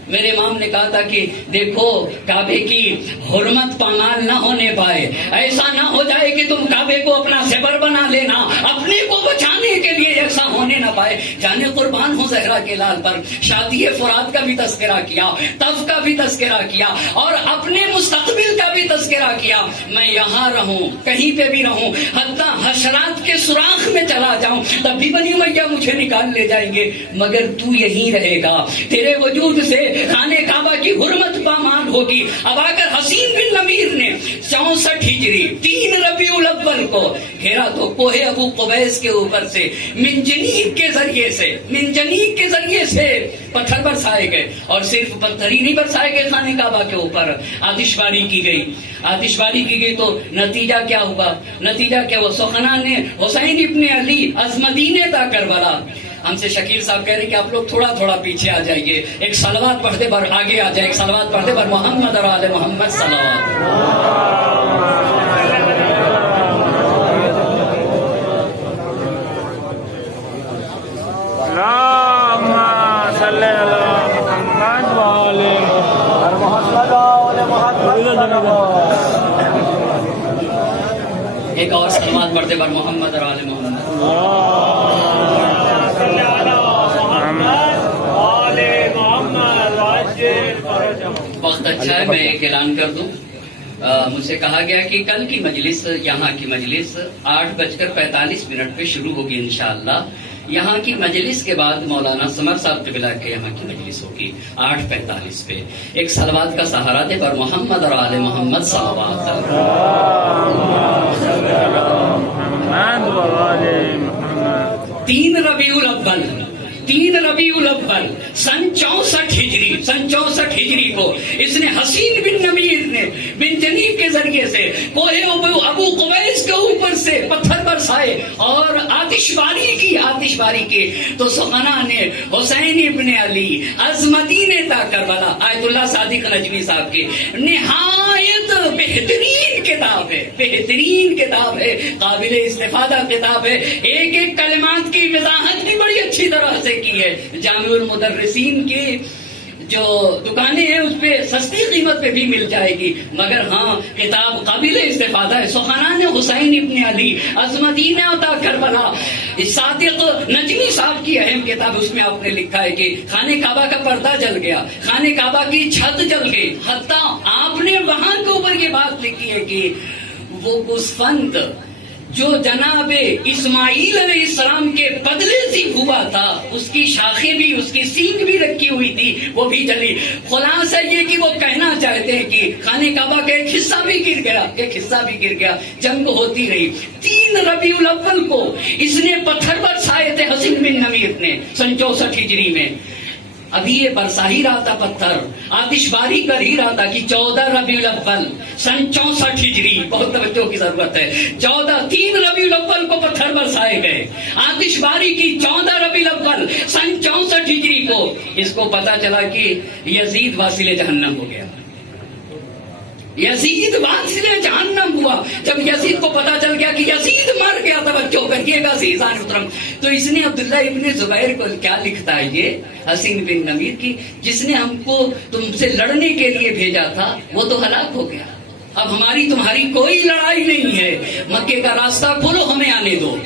میرے امام نے کہا تھا کہ دیکھو کعبے کی حرمت پامال نہ ہونے پائے، ایسا نہ ہو جائے کہ تم کعبے کو اپنا زیور بنا لینا، اپنے کو بچانے کے لیے ایسا ہونے نہ پائے. جانے قربان ہو زہرا کے لال پر. شادی فرات کا بھی تذکرہ کیا، طف کا بھی تذکرہ کیا، اور اپنے مستقبل کا بھی تذکرہ کیا. میں یہاں رہوں، کہیں پہ بھی رہوں، حتیٰ حشرات کے سوراخ میں چلا جاؤں تب بھی بنی امیہ مجھے نکال لے جائیں گے، مگر تو یہیں رہے گا. تیرے وجود سے خانہ کعبہ کی حرمت پامال ہوگی. اب آ کر حسین بن نمیر نے 64 ہجری 3 ربیع الاول کو گھیرا تو کوہ ابو قبیس کے اوپر سے منجنیق کے ذریعے سے پتھر برسائے گئے. اور صرف پتھر ہی نہیں برسائے گئے، خانہ کعبہ کے اوپر آتش باری کی گئی. تو نتیجہ کیا ہوا؟ سخنا نے حسین ابن علی از مدینے تا کربلا. ہم سے شکیل صاحب کہہ رہے ہیں کہ آپ لوگ تھوڑا پیچھے آ جائیے، ایک صلوات پڑھتے بر آگے آ جائے، ایک صلوات پڑھتے بر محمد اور آل محمد صلوات. ایک اور صلوات پڑھتے بر محمد اور آل محمد. بہت اچھا ہے. میں ایک اعلان کر دوں، مجھ سے کہا گیا کہ کل کی مجلس، یہاں کی مجلس 8:45 پہ شروع ہوگی انشاءاللہ. یہاں کی مجلس کے بعد مولانا سمر صاحب قبلہ کے یہاں کی مجلس ہوگی 8:45 پہ. ایک صلوات کا سہارا دے پر محمد اور آل محمد صلوات. 3 ربیع الاول سن 64 ہجری کو اس نے حسین بن نمیر نے منجنیق کے ذریعے سے کوہ ابو قبیس کے اوپر سے پتھر برسائے اور آتش باری کی. تو سخنا نے حسین ابن علی از مدینے تا کربلا، آیت اللہ صادق نجوی صاحب کی نہایت بہترین کتاب ہے، قابل استفادہ کتاب ہے. ایک کلمات کی وضاحت بھی بڑی اچھی طرح سے کی ہے. جامع المدرسین کی جو دکانیں ہیں اس پہ سستی قیمت پہ بھی مل جائے گی، مگر ہاں کتاب قابل استفادہ ہے. سخنان حسین ابن علی از مدینہ تا کربلا، صادق نجمی صاحب کی اہم کتاب. اس میں آپ نے لکھا ہے کہ خانہ کعبہ کا پردہ جل گیا، خانہ کعبہ کی چھت جل گئی، حتیٰ آپ نے وہاں کے اوپر یہ بات لکھی ہے کہ وہ گوسفند جو جناب اسماعیل علیہ السلام کے بدلے سے ہوا تھا، اس کی شاخیں بھی، اس کی سینگ بھی رکھی ہوئی تھی، وہ بھی جلی. خلاصہ یہ کہ وہ کہنا چاہتے ہیں کہ خانہ کعبہ کا ایک حصہ بھی گر گیا، جنگ ہوتی رہی. 3 ربیع الاول کو اس نے پتھر برسائے تھے حسین بن نمیر نے سن 64 ہجری میں. ابھی یہ برسا ہی رہا تھا پتھر، آتش باری کر ہی رہا تھا کہ 14 ربیع الاول سن 64 ہجری، بہت توجہ کی ضرورت ہے. 3 ربیع الاول کو پتھر برسائے گئے، آتش باری کی 14 ربیع الاول سن 64 ہجری کو. اس کو پتا چلا کہ یزید واصل جہنم ہو گیا. یزید باعث جہنم ہوا. جب یزید کو پتا چل گیا کہ یزید مر گیا، توجہ کریے گا عزیزان محترم، تو اس نے عبداللہ ابن زبیر کو کیا لکھتا ہے یہ حسین بن نمیر کی، جس نے ہم کو تم سے لڑنے کے لیے بھیجا تھا وہ تو ہلاک ہو گیا، اب ہماری تمہاری کوئی لڑائی نہیں ہے، مکے کا راستہ کھولو ہمیں آنے دو،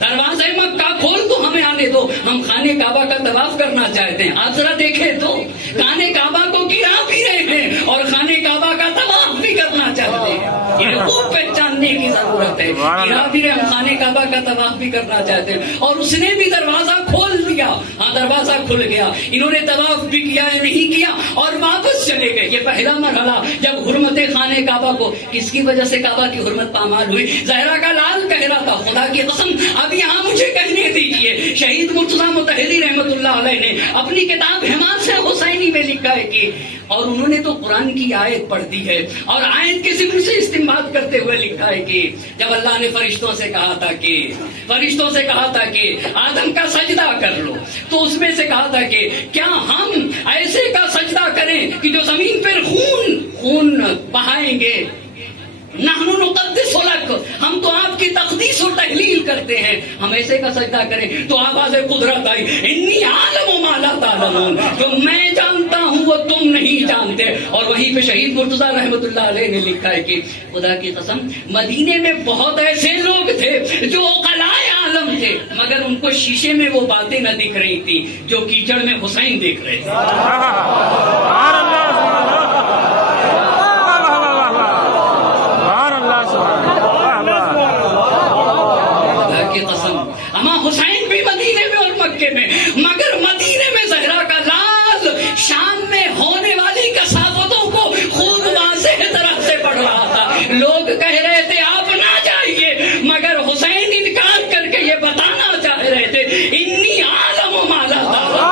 دروازہ مکہ کھول دو ہمیں آنے دو، ہم خانے کعبہ کا طواف کرنا چاہتے ہیں. آپ ذرا دیکھیں تو خانے کعبہ کو گرا بھی رہے ہیں اور خانے کعبہ کا طواف بھی کرنا چاہتے ہیں. انہیں خوب پہچاننے کی ضرورت ہے، گرا بھی رہے، ہم خانے کعبہ کا طواف بھی کرنا چاہتے ہیں. اور اس نے بھی دروازہ کھول دیا، ہاں دروازہ کھل گیا، انہوں نے طواف بھی کیا ہے نہیں کیا اور واپس چلے گئے. یہ پہلا مرحلہ جب حرمت خانے کعبہ کو، کس کی وجہ سے کعبہ کی حرمت پامال ہوئی؟ زہرا کا لال کہہ رہا تھا خدا کی قسم اب یہاں مجھے کہنے دیجئے، شہید مرتضیٰ مطہری رحمت اللہ علیہ نے اپنی کتاب حماسہ حسینی میں لکھا ہے کہ، اور انہوں نے تو قرآن کی آیت پڑھ دی ہے اور آیت کے ذکر سے استنباط کرتے ہوئے لکھا ہے کہ جب اللہ نے فرشتوں سے کہا تھا کہ آدم کا سجدہ کر لو، تو اس میں سے کہا تھا کہ کیا ہم ایسے کا سجدہ کریں کہ جو زمین پر خون بہائیں گے؟ نحن نقدس لک، ہم تو آپ کی تقدیس و تحلیل کرتے ہیں، ہم ایسے کا سجدہ کریں. تو آواز قدرت آئی، انی عالم ما لا تعلمون، جو میں جانتا ہوں وہ تم نہیں جانتے. اور وہیں پہ شہید مرتضیٰ رحمت اللہ علیہ نے لکھا ہے کہ خدا کی قسم مدینے میں بہت ایسے لوگ تھے جو عقلائے عالم تھے، مگر ان کو شیشے میں وہ باتیں نہ دکھ رہی تھی جو کیچڑ میں حسین دیکھ رہے تھے. حسین بھی مدینے میں اور مکے میں، مگر مدینے میں زہرا کا لال شام میں ہونے والی کثافتوں کو خوب واضح طرح سے پڑھ رہا تھا. لوگ کہہ رہے تھے آپ نہ جائیے، مگر حسین انکار کر کے یہ بتانا چاہ رہے تھے انی عالم ما لا تعلمون.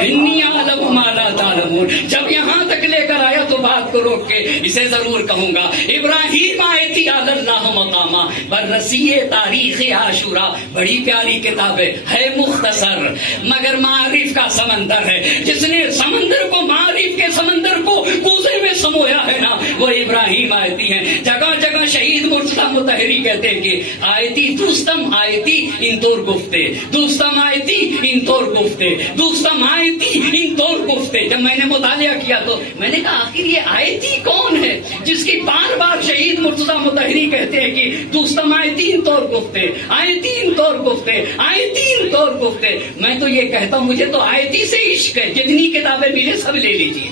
انی عالم ما لا تعلمون. جب یہاں تک لے کر آیا تو بات کو روک کے اسے ضرور کہوں گا. ابراہیم آیتی علی اللہ مقامہ، بررسی تاریخ عاشورہ، بڑی پیاری کتاب ہے، مختصر مگر معارف کا سمندر ہے. جس نے سمندر کو، معارف کے سمندر کو کوزے میں سمویا ہے نا، وہ ابراہیم آیتی ہیں. جگہ جگہ شہید مرتضیٰ مطہری کہتے ہیں کہ آیتی دوستم آیتی ان طور گفتے، دوستم آیتی ان طور گفتے، دوستم آیتی ان طور گفتے. جب میں نے مطالعہ کیا تو میں نے کہا آخر یہ آیتی کون ہے جس کی بار بار شہید مرتضیٰ مطہری کہتے ہیں کہ دوستم آیتی ان طور گفتے، آیتی ان طور گفتے، آیتی ان طور گفتے. میں تو یہ کہتا ہوں مجھے تو آیتی سے عشق ہے، جتنی کتابیں ملے سب لے لیجیے،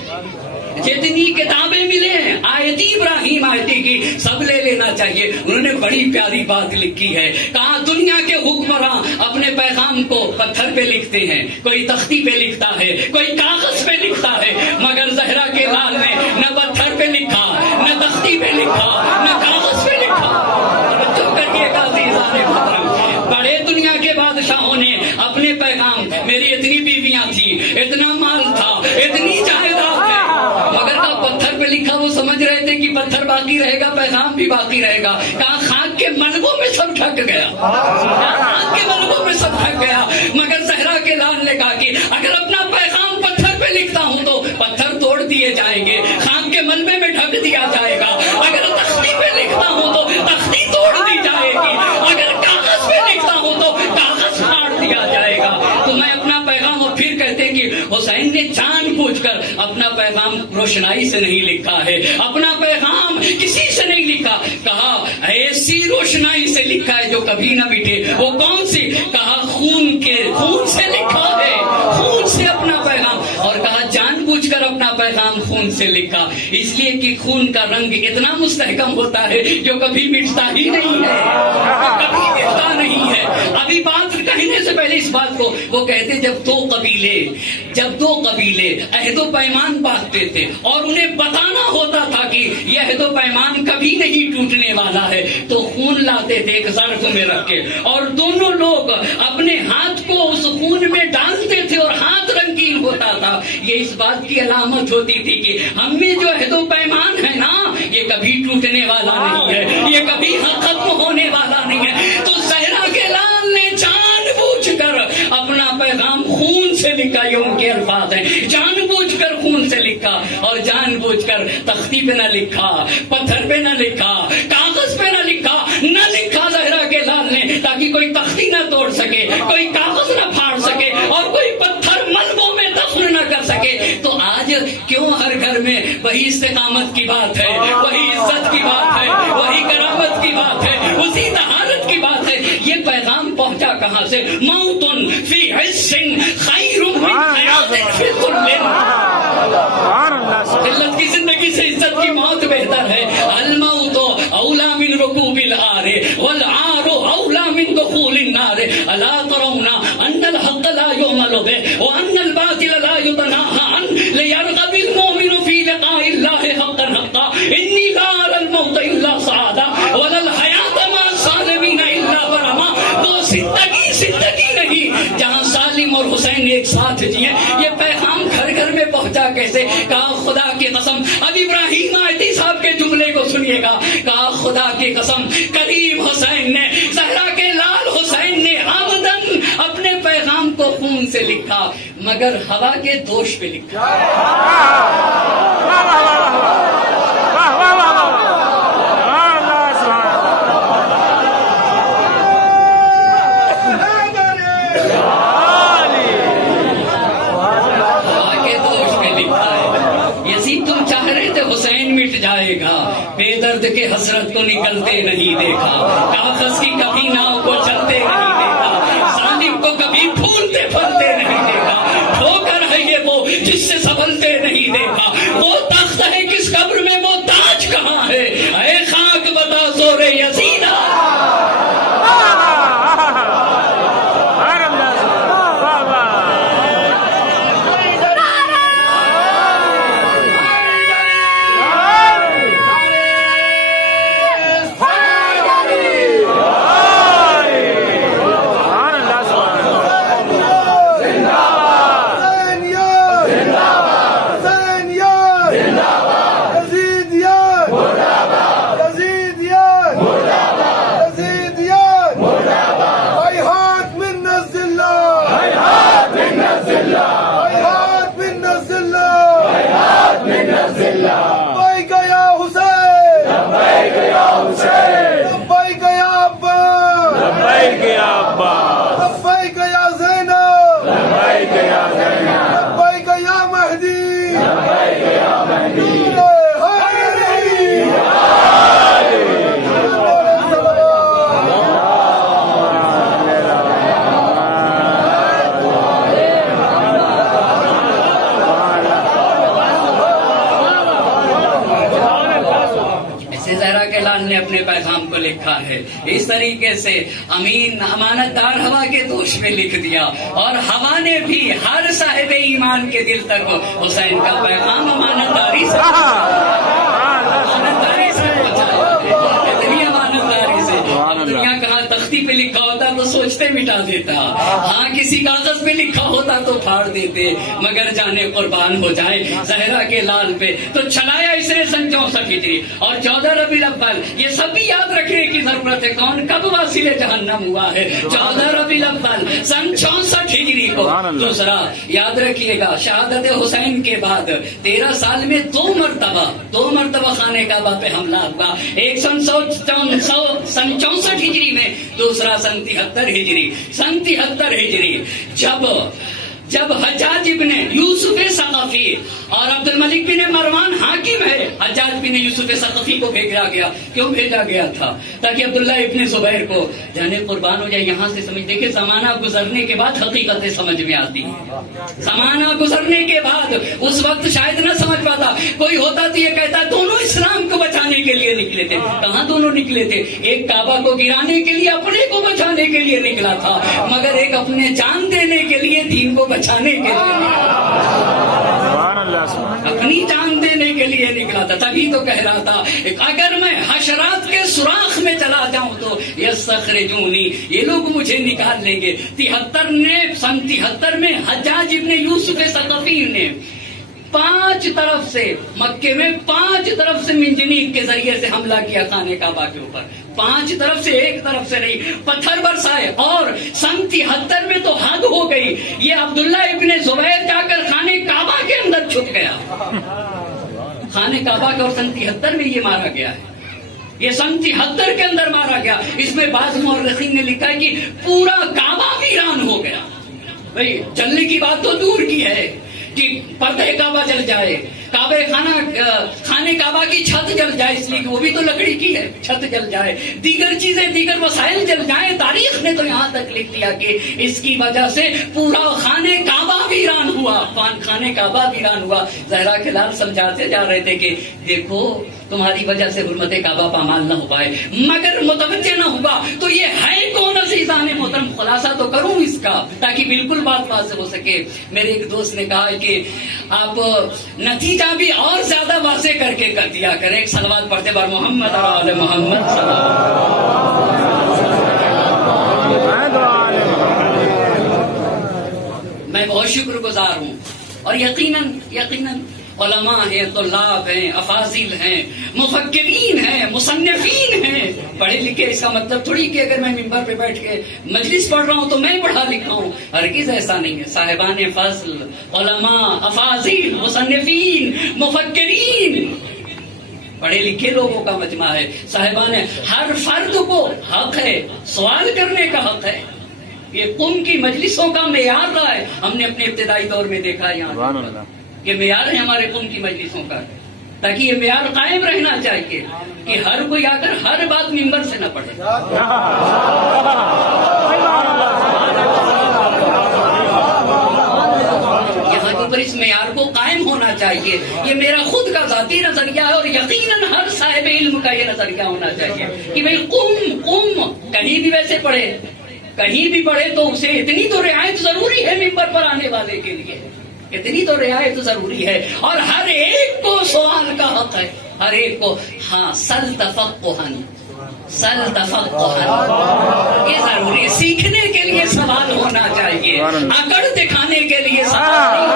جتنی کتابیں ملے ہیں آیتی ابراہیم آیتی کی سب لے لینا چاہیے. انہوں نے بڑی پیاری بات لکھی ہے، کہا دنیا کے حکمراں اپنے پیغام کو پتھر پہ لکھتے ہیں، کوئی تختی پہ لکھتا ہے، کوئی کاغذ پہ لکھتا ہے، مگر زہرا کے لال نے نہ پتھر پہ لکھا، نہ تختی پہ لکھا، نہ کاغذ پہ لکھا. توجہ کریے گا عزیزان محترم، بڑے دنیا کے بادشاہوں نے اپنے پیغام، میری اتنی بیویاں تھیں، اتنا مال تھا، اتنی جائیداد ہے، مگر کا پتھر پہ لکھا وہ سمجھ رہے تھے کہ پتھر باقی رہے گا، پیغام بھی باقی رہے گا. کہا خاک کے ملبوں میں سب ڈھک گیا، خاک کے ملبوں میں سب ڈھک گیا. مگر زہرا کے لال نے کہا کہ اگر اپنا پیغام پتھر پہ لکھتا ہوں تو پتھر توڑ دیے جائیں گے، خاک کے ملبے میں ڈھک دیا جائے گا. اگر تختی پہ لکھتا ہوں تو تختی توڑ دی جائے گی، اگر کاغذ پہ لکھتا ہوں تو کاغذ پھاڑ دیا جائے گا. تو میں اپنا پیغام، اور پھر کہتے ہیں کہ حسین نے جان بوجھ کر اپنا پیغام روشنائی سے نہیں لکھا ہے، اپنا پیغام کسی سے نہیں لکھا. کہا ایسی روشنائی سے لکھا ہے جو کبھی نہ مٹے. وہ کون سی؟ کہا خون سے لکھا ہے، خون سے اپنا پیغام. اور کہا جان بوجھ کر اپنا پیغام خون سے لکھا، اس لیے کہ خون کا رنگ اتنا مستحکم ہوتا ہے جو کبھی مٹتا ہی نہیں ہے، کبھی مٹتا نہیں ہے. ابھی بات کہنے سے پہلے اس بات کو وہ کہتے جب دو قبیلے عہد و پیمان باندھتے تھے اور انہیں بتانا ہوتا تھا کہ یہ عہد و پیمان کبھی نہیں ٹوٹنے والا ہے، تو خون لاتے تھے ایک ظرف میں رکھ کے، اور دونوں لوگ اپنے ہاتھ کو اس خون میں ڈالتے تھے اور ہاتھ رنگین ہوتا تھا یہ اس بات کی علامت ہوتی تھی کہ ہم میں جو عہد و پیمان ہے نا یہ کبھی ٹوٹنے والا نہیں ہے، یہ کبھی ختم ہونے والا نہیں ہے۔ تو زہرا کے لال نے جان بوجھ کر اپنا پیغام خون سے لکھا، یہ ان کے الفاظ ہیں، جان بوجھ کر خون سے لکھا، اور جان بوجھ کر تختی پہ نہ لکھا، پتھر پہ نہ لکھا، کاغذ پہ نہ لکھا، نہ لکھا زہرا کے لال نے تاکہ کوئی تختی نہ توڑ سکے، کوئی کاغذ نہ پھاڑ سکے، اور کوئی پتھر ملبوں میں دفن نہ کر سکے۔ تو آج کیوں ہر گھر میں وہی استقامت کی بات ہے، وہی عزت کی بات ہے، وہی کرامت کی بات ہے، اسی طہارت کی بات ہے؟ یہ پیغام پہنچا کہاں سے؟ موتن فی عز خیر من حیات فی ذل۔ ذلت کی زندگی سے عزت کی موت بہتر ہے۔ الموت اولا من رکوب العار والعار اولا من دخول النار الا ترون ان الحق لا يعمل به وان الباطل لا يتناهى عنه ليرغب المؤمن في لقاء الله حقا حقا اني لا ارى الموت الا سعادا ولا الحياة مع الظالمين الا برما۔ وہ زندگی نہیں جہاں سالم اور حسین ایک ساتھ جیے۔ یہ پیغام گھر گھر میں پہنچا کیسے؟ کہا خدا کی قسم، اب ابراہیم آیتی صاحب کے جملے کو سنیے گا، کہا خدا کی قسم کریم حسین نے، زہرا کے لال حسین نے عمدن اپنے پیغام کو خون سے لکھا مگر ہوا کے دوش پہ لکھا۔ حسین مٹ جائے گا، بے درد کے حسرت کو نکلتے نہیں دیکھا، کاغذ کی کبھی ناؤ کو چلتے نہیں دیکھا، ظالم کو کبھی پھولتے پھلتے نہیں دیکھا، ٹھوکر ہے یہ وہ جس سے سنبھلتے نہیں دیکھا، وہ تخت ہے کس قبر میں، وہ تاج کہاں ہے، اے خاک بتا زور یزیدہ۔ اپنے پیغام کو لکھا ہے اس طریقے سے، امین امانت دار ہوا کے دوش میں لکھ دیا، اور ہوا نے بھی ہر صاحب ایمان کے دل تک حسین کا پیغام امانت داری سے دنیا کہاں تختی پہ لکھا ہوتا تو سوچتے مٹا دیتا، ہاں کسی کاغذ پہ لکھا ہوتا تو پھاڑ دیتے، مگر جانے قربان ہو جائے زہرا کے لال پہ تو چھلایا اس نے سن 64 ہجری اور 14 ربیع الاول۔ یہ سب بھی یاد رکھنے کی ضرورت ہے کون کب واصل جہنم ہوا ہے، 14 ربیع الاول سن 64 ہجری کو۔ دوسرا یاد رکھیے گا، شہادت حسین کے بعد 13 سال میں دو مرتبہ خانے کعبہ پہ حملہ ہوا، ایک سن 64 ہجری میں، دوسرا سن 73 ہجری جب حجاج ابن یوسف ثقفی اور عبد الملک بن مروان حاکم ہے، حجاج بن یوسف ثقفی کو بھیجا گیا۔ کیوں بھیجا گیا تھا؟ تاکہ عبداللہ ابن زبیر کو جانے قربان ہو جائے۔ یہاں سے سمجھ دیکھیں، زمانہ گزرنے کے بعد حقیقتیں سمجھ میں آتی ہیں، زمانہ گزرنے کے بعد اس وقت شاید نہ سمجھ پاتا، کوئی ہوتا تو یہ کہتا دونوں اسلام کو بچانے کے لیے نکلے تھے۔ کہاں دونوں نکلے تھے؟ ایک کعبہ کو گرانے کے لیے، اپنے کو بچانے کے لیے نکلا تھا، مگر ایک اپنے جان دینے کے لیے، دین کو بچانے کے لیے نکلا۔ اپنی جان دینے کے لیے نکلا تھا. تبھی تو کہہ رہا تھا اگر میں حشرات کے سوراخ میں چلا جاؤں تو یستخرجونی، یہ لوگ مجھے نکال لیں گے. 73 میں حجاج ابن یوسف ثقفی نے 5 طرف سے مکے میں 5 طرف سے منجنیق کے ذریعے سے حملہ کیا خانہ کعبہ کے اوپر. 5 طرف سے، ایک طرف سے نہیں، پتھر برسائے. اور 73 میں تو حد ہو گئی. یہ عبداللہ ابن زبیر جا کر خانہ کعبہ کے اندر چھپ گیا. خانہ کعبہ کے اور 73 میں یہ مارا گیا ہے. یہ 73 کے اندر مارا گیا. اس میں بعض مورخین نے لکھا ہے کہ پورا کعبہ ویران ہو گیا. بھئی جلنے کی بات تو دور کی ہے کہ پردہ کعبہ جل جائے، خانہ کعبہ کی چھت جل جائے، اس لیے کہ وہ بھی تو لکڑی کی ہے، چھت جل جائے، دیگر چیزیں، دیگر وسائل جل جائیں. تاریخ نے تو یہاں تک لکھ دیا کہ اس کی وجہ سے پورا خانہ کعبہ ویران ہوا. خانہ کعبہ ویران ہوا. زہرا کے لال سمجھاتے جا رہے تھے کہ دیکھو تمہاری وجہ سے حرمت کعبہ پامال نہ ہو پائے، مگر متوجہ نہ ہوا تو یہ ہے کون عزیزان محترم. خلاصہ تو کروں اس کا تاکہ بالکل بات واضح ہو سکے. میرے ایک دوست نے کہا کہ آپ نتیجہ بھی اور زیادہ واضح کر کے کر دیا کریں. ایک صلوات پڑھتے بار محمد اور آل محمد صلی اللہ. میں بہت شکر گزار ہوں اور یقیناً علماء ہیں، طلاب ہیں، افاضل ہیں، مفکرین ہیں، مصنفین ہیں، پڑھے لکھے. اس کا مطلب تھوڑی کہ اگر میں ممبر پہ بیٹھ کے مجلس پڑھ رہا ہوں تو میں پڑھا لکھا ہوں. ہرگز ایسا نہیں ہے. صاحبان فضل، علماء، افاضل، مصنفین، مفکرین، پڑھے لکھے لوگوں کا مجمع ہے. صاحبان، ہر فرد کو حق ہے، سوال کرنے کا حق ہے. یہ قوم کی مجلسوں کا معیار رہا ہے. ہم نے اپنے ابتدائی دور میں دیکھا یہاں یہ معیار ہے ہمارے قوم کی مجلسوں کا، تاکہ یہ معیار قائم رہنا چاہیے کہ ہر کوئی آ کر ہر بات ممبر سے نہ پڑھے. یہاں کے اوپر اس معیار کو قائم ہونا چاہیے. یہ میرا خود کا ذاتی نظریہ ہے اور یقیناً ہر صاحب علم کا یہ نظریہ ہونا چاہیے کہ بھئی قوم کہیں بھی ویسے پڑھے، کہیں بھی پڑھے تو اسے اتنی تو رعایت ضروری ہے ممبر پر آنے والے کے لیے، اتنی تو رعایت ضروری ہے. اور ہر ایک کو سوال کا حق ہے، ہر ایک کو. ہاں سل تفقہن، یہ ضروری ہے. سیکھنے کے لیے سوال ہونا چاہیے، اکڑ دکھانے کے لیے سوال نہیں.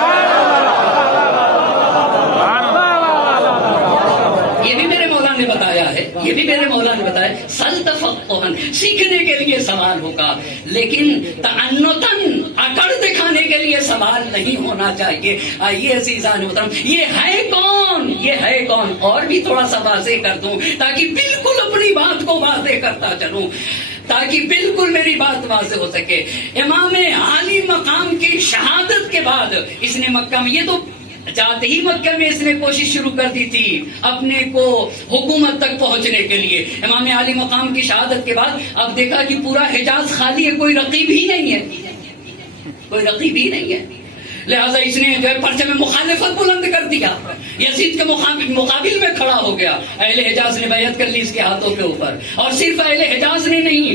یہ بھی میرے مولا نے بتایا ہے، یہ بھی میرے مولا نے بتایا. سل تفقہن، سیکھنے کے لیے سوال ہوگا، لیکن تعنتاً اکڑ دکھانے کے لیے سوال نہیں ہونا چاہیے. آئیے عزیزان محترم، یہ ہے کون، یہ ہے کون، اور بھی تھوڑا سا واضح کر دوں تاکہ بالکل اپنی بات کو واضح کرتا چلوں، تاکہ بالکل میری بات واضح ہو سکے. امام عالی مقام کی شہادت کے بعد اس نے مکہ میں، یہ تو جاتے ہی مکہ میں اس نے کوشش شروع کر دی تھی اپنے کو حکومت تک پہنچنے کے لیے. امام عالی مقام کی شہادت کے بعد اب دیکھا کہ پورا حجاز خالی ہے، کوئی رقیب ہی نہیں ہے، کوئی رقیب ہی نہیں ہے. لہذا اس نے جو ہے پرچم مخالفت بلند کر دیا، یزید کے مقابل میں کھڑا ہو گیا. اہل حجاز نے بیعت کر لی اس کے ہاتھوں کے اوپر. اور صرف اہل حجاز نے نہیں،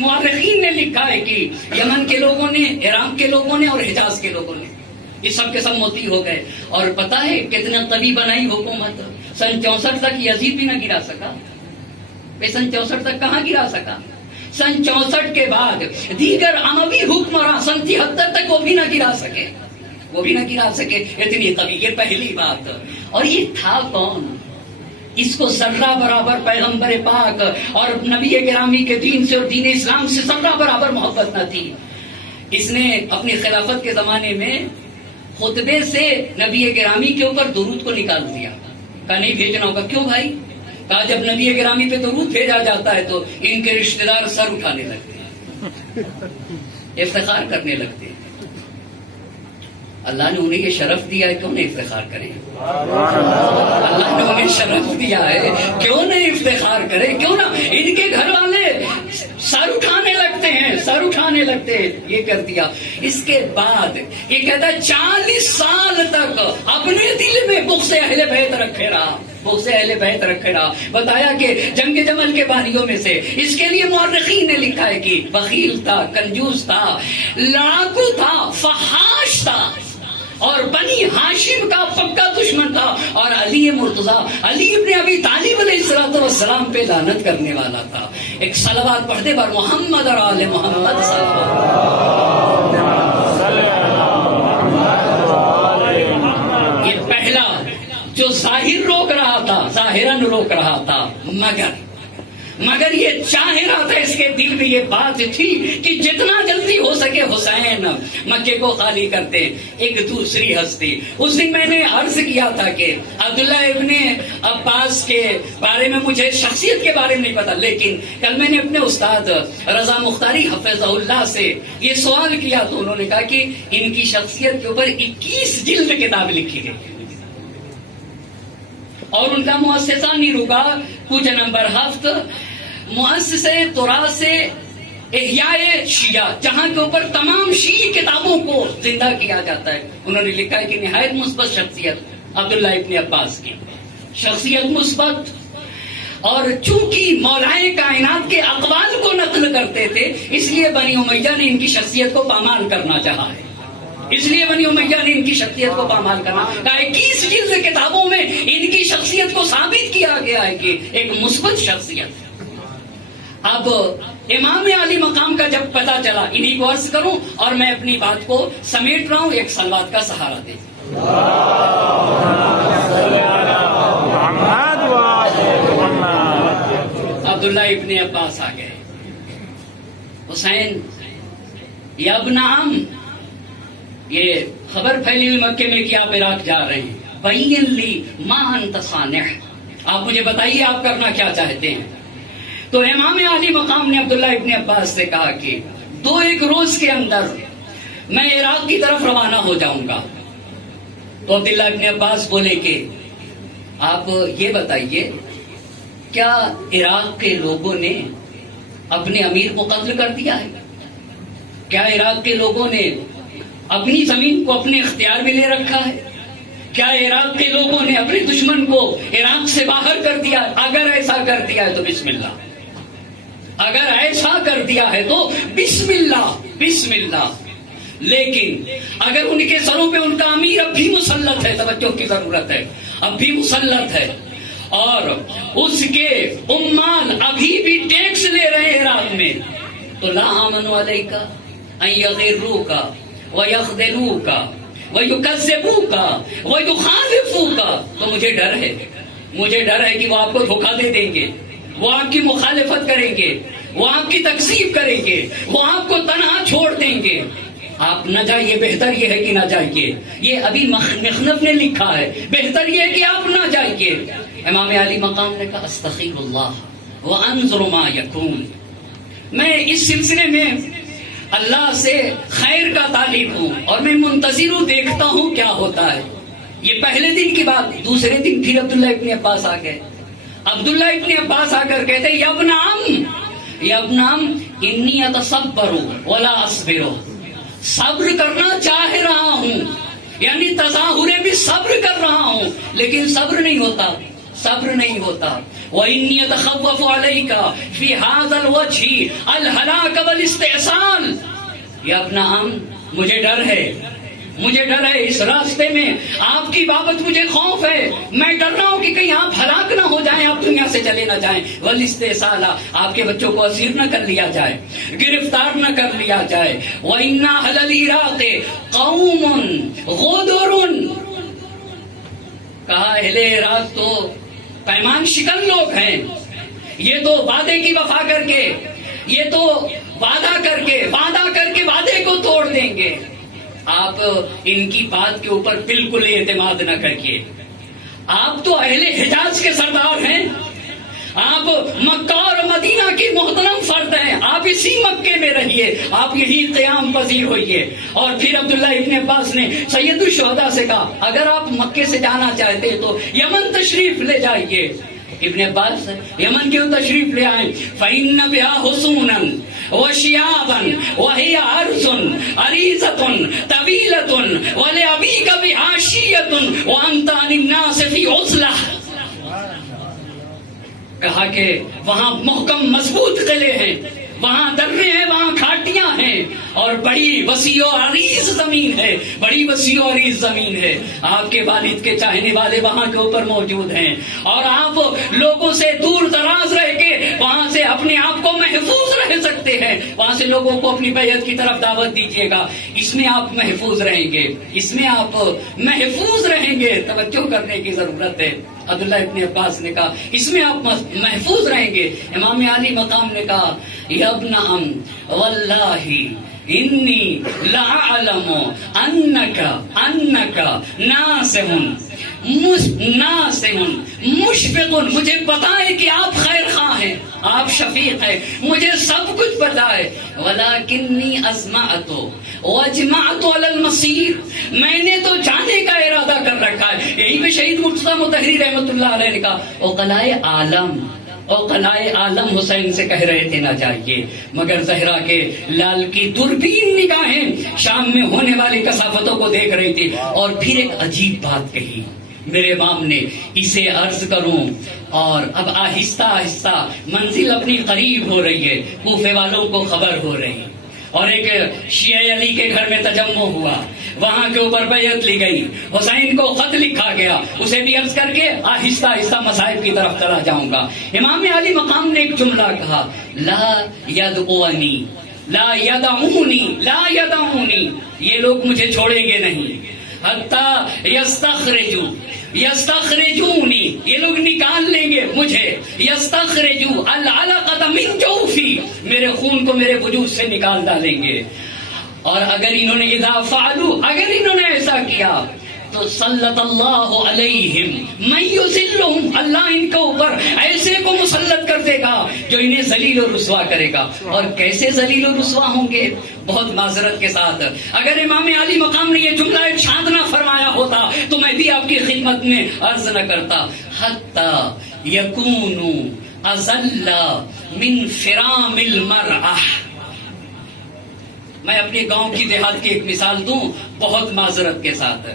مورخین نے لکھا ہے کہ یمن کے لوگوں نے، عراق کے لوگوں نے اور حجاز کے لوگوں نے یہ سب کے سب موتی ہو گئے. اور پتہ ہے کتنا طویل بنائی حکومت. سن 64 تک یزید بھی نہ گرا سکا. سن 64 تک کہاں گرا سکا؟ سن 64 کے بعد دیگر اموی حکمراں سن 73 تک وہ بھی نہ گرا سکے، وہ بھی نہ گرا سکے. اتنی طویل، یہ پہلی بات. اور یہ تھا کون؟ اس کو ذرہ برابر پیغمبر پاک اور نبی گرامی کے دین سے اور دین اسلام سے ذرہ برابر محبت نہ تھی. اس نے اپنی خلافت کے زمانے میں خطبے سے نبی گرامی کے اوپر درود کو نکال دیا. کہا نہیں بھیجنا ہوگا. کیوں بھائی؟ کہا جب نبی گرامی پہ درود بھیجا جاتا ہے تو ان کے رشتہ دار سر اٹھانے لگتے ہیں، افتخار کرنے لگتے ہیں. اللہ نے انہیں یہ شرف دیا ہے، کیوں نہیں افتخار کریں؟ اللہ نے انہیں شرف دیا ہے، کیوں نہیں افتخار کریں؟ کیوں نہ ان کے گھر والے سر اٹھانے لگتے ہیں، سر اٹھانے لگتے ہیں. یہ کر دیا. اس کے بعد یہ کہتا ہے 40 سال تک اپنے دل میں بغض اہل بیت رکھے رہا، بغض اہل بیت رکھے رہا. بتایا کہ جنگ جمل کے بانیوں میں سے اس کے لیے مورخین نے لکھا ہے کہ بخیل تھا، کنجوس تھا، لڑاکو تھا، فحاش تھا. اور بنی ہاشم کا پکا دشمن تھا، اور علی مرتضیٰ علی ابن ابی طالب علیہ السلام پہ لعنت کرنے والا تھا۔ ایک صلوات پڑھ دے بر محمد اور آل محمد صلوات۔ یہ پہلا جو ظاہر روک رہا تھا، ظاہراً روک رہا تھا، مگر یہ چاہ رہا تھا، اس کے دل میں یہ بات تھی کہ جتنا جلدی ہو سکے حسین مکے کو خالی کرتے۔ ایک دوسری ہستی، اس دن میں نے عرض کیا تھا کہ عبداللہ ابن عباس کے بارے میں مجھے شخصیت کے بارے میں نہیں پتا، لیکن کل میں نے اپنے استاد رضا مختاری حفظہ اللہ سے یہ سوال کیا تو انہوں نے کہا کہ ان کی شخصیت کے اوپر 21 جلد کتاب لکھی گئی، اور ان کا مؤسسہ نہیں رکا۔ کچھ نمبر 7 مؤسسہ تراث احیاء شیعہ، جہاں کے اوپر تمام شیعی کتابوں کو زندہ کیا جاتا ہے، انہوں نے لکھا ہے کہ نہایت مثبت شخصیت عبداللہ ابن عباس کی، شخصیت مثبت، اور چونکہ مولائے کائنات کے اقوال کو نقل کرتے تھے، اس لیے بنی امیہ نے ان کی شخصیت کو پامال کرنا چاہا ہے، اس لیے بنی امیہ نے ان کی شخصیت کو پامال کرنا کہا۔ 21 جلد کتابوں میں ان کی شخصیت کو ثابت کیا گیا ہے کہ ایک مثبت شخصیت۔ اب امام علی مقام کا جب پتہ چلا، انہی کو عرض کروں اور میں اپنی بات کو سمیٹ رہا ہوں، ایک صلوات کا سہارا دے۔ عبداللہ ابن عباس آ گئے، حسین یا ابن عم، یہ خبر پھیلی ہوئی مکے میں کہ آپ عراق جا رہے ہیں، بین لی ما انت صانع، آپ مجھے بتائیے آپ کرنا کیا چاہتے ہیں۔ تو امام علی مقام نے عبداللہ ابن عباس سے کہا کہ 2-1 روز کے اندر میں عراق کی طرف روانہ ہو جاؤں گا۔ تو عبداللہ ابن عباس بولے کہ آپ یہ بتائیے کیا عراق کے لوگوں نے اپنے امیر کو قتل کر دیا ہے؟ کیا عراق کے لوگوں نے اپنی زمین کو اپنے اختیار میں لے رکھا ہے؟ کیا عراق کے لوگوں نے اپنے دشمن کو عراق سے باہر کر دیا؟ اگر ایسا کر دیا ہے تو بسم اللہ، اگر ایسا کر دیا ہے تو بسم اللہ، بسم اللہ۔ لیکن اگر ان کے سروں پہ ان کا امیر اب بھی مسلط ہے، توجہ کی ضرورت ہے، اب بھی مسلط ہے، اور اس کے عمال ابھی بھی ٹیکس لے رہے ہیں عراق میں، تو لا آمنوا علیک ان یغروک ویخذلوک ویکذبوک ویخالفوک، تو مجھے ڈر ہے، مجھے ڈر ہے کہ وہ آپ کو دھوکہ دے دیں گے، وہ آپ کی مخالفت کریں گے، وہ آپ کی تکذیب کریں گے، وہ آپ کو تنہا چھوڑ دیں گے، آپ نہ جائیے، بہتر یہ ہے کہ نہ جائیے۔ یہ ابھی مخنف نے لکھا ہے، بہتر یہ ہے کہ آپ نہ جائیے۔ امام علی مقام نے کہا استغفر اللہ وانظر ما یکون، میں اس سلسلے میں اللہ سے خیر کا طالب ہوں اور میں منتظر ہوں، دیکھتا ہوں کیا ہوتا ہے۔ یہ پہلے دن کی بات۔ دوسرے دن پھر عبداللہ ابن عباس آ گئے۔ عبداللہ ابن عباس آ کر کہتے یا ابن عم، یا ابن عم انی اتصبر ولا اصبر، صبر کرنا چاہ رہا ہوں، یعنی تظاہرے بھی صبر کر رہا ہوں، لیکن صبر نہیں ہوتا، صبر نہیں ہوتا۔ وَإِنِّي أَتَخَوَّفُ عَلَيْكَ فِي هَذَا الْوَجْهِ الْهَلَاكَ وَالِاسْتِعْصَالَ، یا ابن عم مجھے ڈر ہے، مجھے ڈر ہے اس راستے میں، آپ کی بابت مجھے خوف ہے، میں ڈر رہا ہوں کہ کہیں آپ ہلاک نہ ہو جائیں، آپ دنیا سے چلے نہ جائیں، والاستئصال، آپ کے بچوں کو اسیر نہ کر لیا جائے، گرفتار نہ کر لیا جائے۔ وَإِنَّ أَهْلَ الْعِرَاقِ قَوْمٌ غُدُرٌ، کہا اہل عراق تو پیمان شکن لوگ ہیں، یہ تو وعدے کی وفا کر کے، یہ تو وعدہ کر کے وعدے کو توڑ دیں گے۔ آپ ان کی بات کے اوپر بالکل اعتماد نہ کریے، آپ تو اہل حجاز کے سردار ہیں، آپ مکہ اور مدینہ کی محترم فرد ہیں، آپ اسی مکے میں رہیے، آپ یہی قیام پذیر ہوئیے۔ اور پھر عبداللہ ابن عباس نے سید الشہداء سے کہا اگر آپ مکے سے جانا چاہتے تو یمن تشریف لے جائیے۔ ابن عباس یمن کیوں تشریف لے آئے؟ فَإِنَّ بِهَا حُصُونًا وَشِيَابًا وَهِيَ عَرْضٌ عَرِيضَةٌ طَوِيلَةٌ وَلِأَبِيكَ بِهَا شِيَّةٌ وَأَنْتَ عَنِ النَّاسِ فِي عُزْلَةٍ، کہا کہ وہاں محکم مضبوط قلعے ہیں، وہاں درے ہیں، وہاں کھاٹیاں ہیں، اور بڑی وسیع و عریض زمین ہے، بڑی وسیع و عریض زمین ہے. آپ کے والد کے چاہنے والے وہاں کے اوپر موجود ہیں، اور آپ لوگوں سے دور دراز رہ کے وہاں سے اپنے آپ کو محفوظ رہ سکتے ہیں. وہاں سے لوگوں کو اپنی بیعت کی طرف دعوت دیجیے گا. اس میں آپ محفوظ رہیں گے، اس میں آپ محفوظ رہیں گے. توجہ کرنے کی ضرورت ہے. عبداللہ ابن عباس نے کہا اس میں آپ محفوظ رہیں گے. امام علی مقام نے کہا یا ابن ام واللہ انی لأعلم انک ناصح مشفق. مجھے پتا ہے کہ آپ خیر خواہ ہیں، آپ شفیق ہیں، مجھے سب کچھ پتا ہے. ولکنی ازمعت واجمعت علی المصیر. میں نے تو جانے کا ارادہ کر رکھا ہے. یہی پہ شہید مرتضیٰ مطہری رحمۃ اللہ علیہ نے کہا عقلائے عالم عالم حسین سے کہہ رہے تھے نہ جائیے، مگر زہرا کے لال کی دوربین نگاہیں شام میں ہونے والی کثافتوں کو دیکھ رہی تھی. اور پھر ایک عجیب بات کہی میرے امام نے، اسے عرض کروں. اور اب آہستہ آہستہ منزل اپنی قریب ہو رہی ہے، کوفے والوں کو خبر ہو رہی، اور ایک شیعہ علی کے گھر میں تجمع ہوا، وہاں کے اوپر بیعت لی گئی، حسین کو خط لکھا گیا. اسے بھی عرض کر کے آہستہ آہستہ مصائب کی طرف چلا جاؤں گا. امام علی مقام نے ایک جملہ کہا لا یدعونی لا یدعونی لا یدعونی. یہ لوگ مجھے چھوڑیں گے نہیں. حتی یستخرجونی، یہ لوگ نکال لیں گے مجھے. یستخرجو العلقۃ من جوفی، میرے خون کو میرے وجود سے نکال ڈالیں گے. اور اگر انہوں نے اذا فعلوا، اگر انہوں نے ایسا کیا تو سلط اللہ علیہم من یذلہم، اللہ ان کے اوپر ایسے کو مسلط کر دے گا جو انہیں ذلیل و رسوا کرے گا. اور کیسے ذلیل و رسوا ہوں گے؟ بہت معذرت کے ساتھ، اگر امام علی مقام نے یہ جملہ ارشاد نہ فرمایا ہوتا تو میں بھی آپ کی خدمت میں عرض نہ کرتا. حتی یکونوا اذل من فرام المرأہ. میں اپنے گاؤں کی دیہات کی ایک مثال دوں بہت معذرت کے ساتھ.